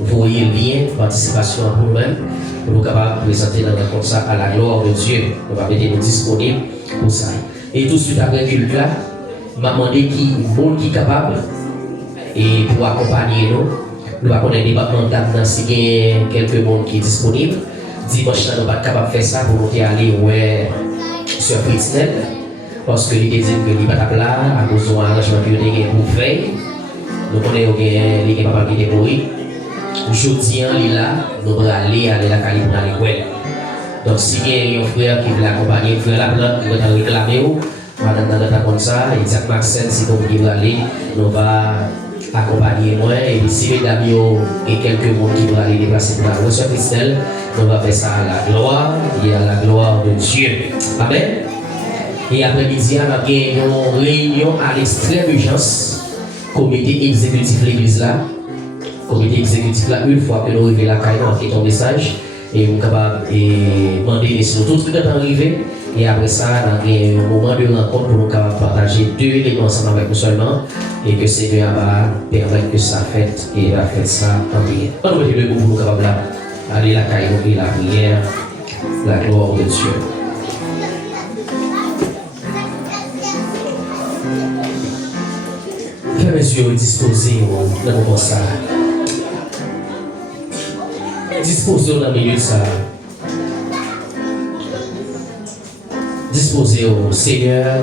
envoyer le lien, participation pour nous-mêmes. Pour nous capables de présenter dans la rencontre ça à la gloire de Dieu. On va mettre nous disponibles pour ça. Et tout de suite après le culte là, m'a demandé qui est capable et pour accompagner nous. Nous allons connaître le département d'âme si il y a quelques monde qui est disponible. Dimanche, nous ne sommes pas capables de faire ça pour nous aller sur Fritznel. Parce que l'idée dit que il n'est pas là à cause de l'arrangement que nous avons pour faire. Nous connaissons les capables qui débrouillent. Aujourd'hui, nous allons aller à la Cali pour aller. Donc, si il y a un frère qui veut l'accompagner, un frère là, qui va réclamer, madame dans comme ça, il dit à Maxence, si vous voulez aller, nous allons accompagner moi. Et puis, si les amis et quelques monde qui vont aller déplacer pour la reçoit Christelle, nous allons faire ça à la gloire et à la gloire de Dieu. Amen. Et après-midi, on a une réunion à l'extrême urgence, comité exécutif de l'église là. Comité exécutif là, une fois que nous arrivons à la caille, on fait ton message et nous sommes capables de demander si nous tout le temps arrivé. Et après ça, on a un moment de rencontre pour nous partager 2 éléments ensemble avec nous seulement et que Seigneur va permettre que ça fasse et va faire ça en prière. On va dire le pour nous capables d'aller à la caille et la prière, la gloire de Dieu. Frères et sœurs, disposez dans le moment ça. Disposez dans le milieu de ça. Disposez au Seigneur.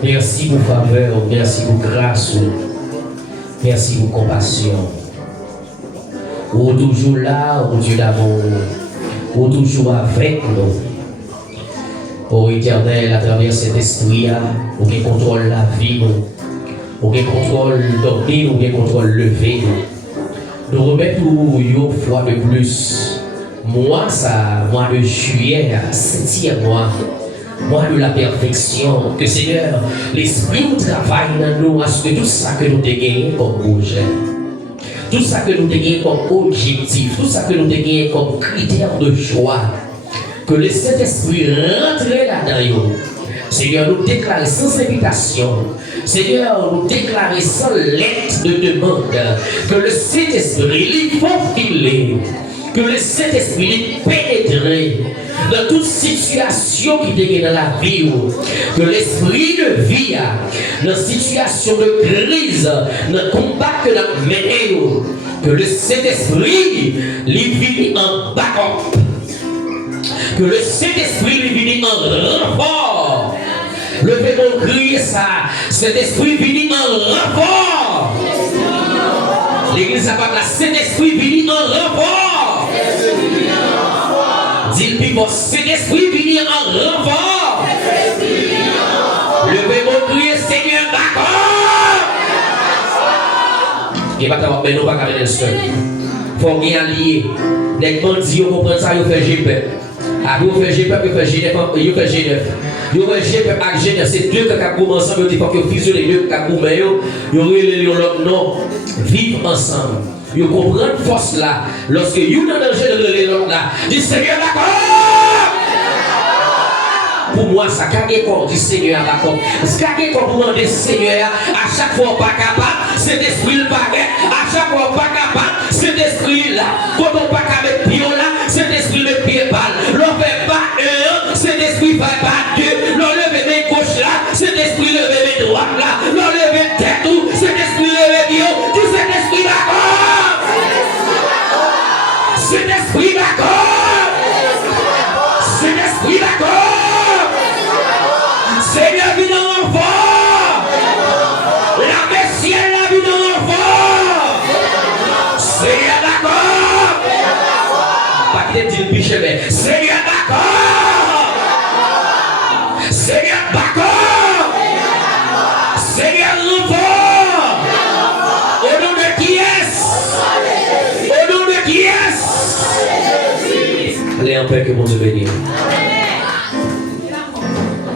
Merci pour faveur, merci pour grâce, merci pour compassion. Ou toujours là, au Dieu d'amour, ou toujours avec nous. Ô Éternel, à travers cet esprit, ou qui contrôle la vie, ou qui contrôle dormir, ou qui contrôle lever. Nous remettons une fois de plus. Mois de juillet, 7e mois de la perfection. Que Seigneur, l'Esprit nous travaille dans nous, à ce que tout ça que nous avons gagné comme projet, tout ça que nous avons gagné comme objectif, tout ça que nous avons gagné comme critère de choix, que le Saint-Esprit rentre là-dedans. Seigneur, nous déclarer sans invitation. Seigneur, nous déclarer sans lettre de demande. Que le Saint-Esprit lui faufiler. Que le Saint-Esprit lui pénétrer dans toute situation qui est dans la vie. Que l'esprit de vie, dans la situation de crise, dans le combat que nous avons mené, que le Saint-Esprit lui vienne en backup. Que le Saint-Esprit lui vienne en renfort. Levez mon cri, ça. Cet esprit vienne en renfort. L'église a pas la Saint-Esprit vienne en renfort. Dis-le vivant, Saint-Esprit vienne en renfort. Levez mon cri, Seigneur, d'accord. Il va t'avoir nous pas caméler seul. Faut bien allier. Des bandits, vous comprenez ça, vous faites GP. Ah, vous faites GP, vous faites G9, vous faites G9. Vous faites GP avec G9, c'est deux qui ont ensemble, il faut que vous fusionnez les deux qui ont l'autre nom. Vivre ensemble. Vous comprenez la force là. Lorsque vous êtes en danger de l'autre là, dites Seigneur, d'accord. Pour moi, ça cague corps du Seigneur, d'accord. Ça cague corps pour demander Seigneur, à chaque fois pas capable, cet esprit le baguette, à chaque fois pas capable, cet esprit là, quand on pas capable de pied là, cet esprit le pied balle, l'on fait pas un, cet esprit fait pas deux, l'on lève mes gauche là, cet esprit lève mes droite là, l'on lève tête tout, cet esprit lève bio, tout cet esprit d'accord. Cet esprit d'accord. chemin. Seigneur d'accord. Seigneur d'accord. Seigneur renfort. Au nom de qui est-ce? Au nom de qui est-ce? Allez en paix, que mon Dieu bénisse.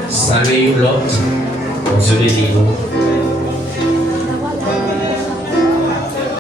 Salut l'autre. Mon Dieu bénisse.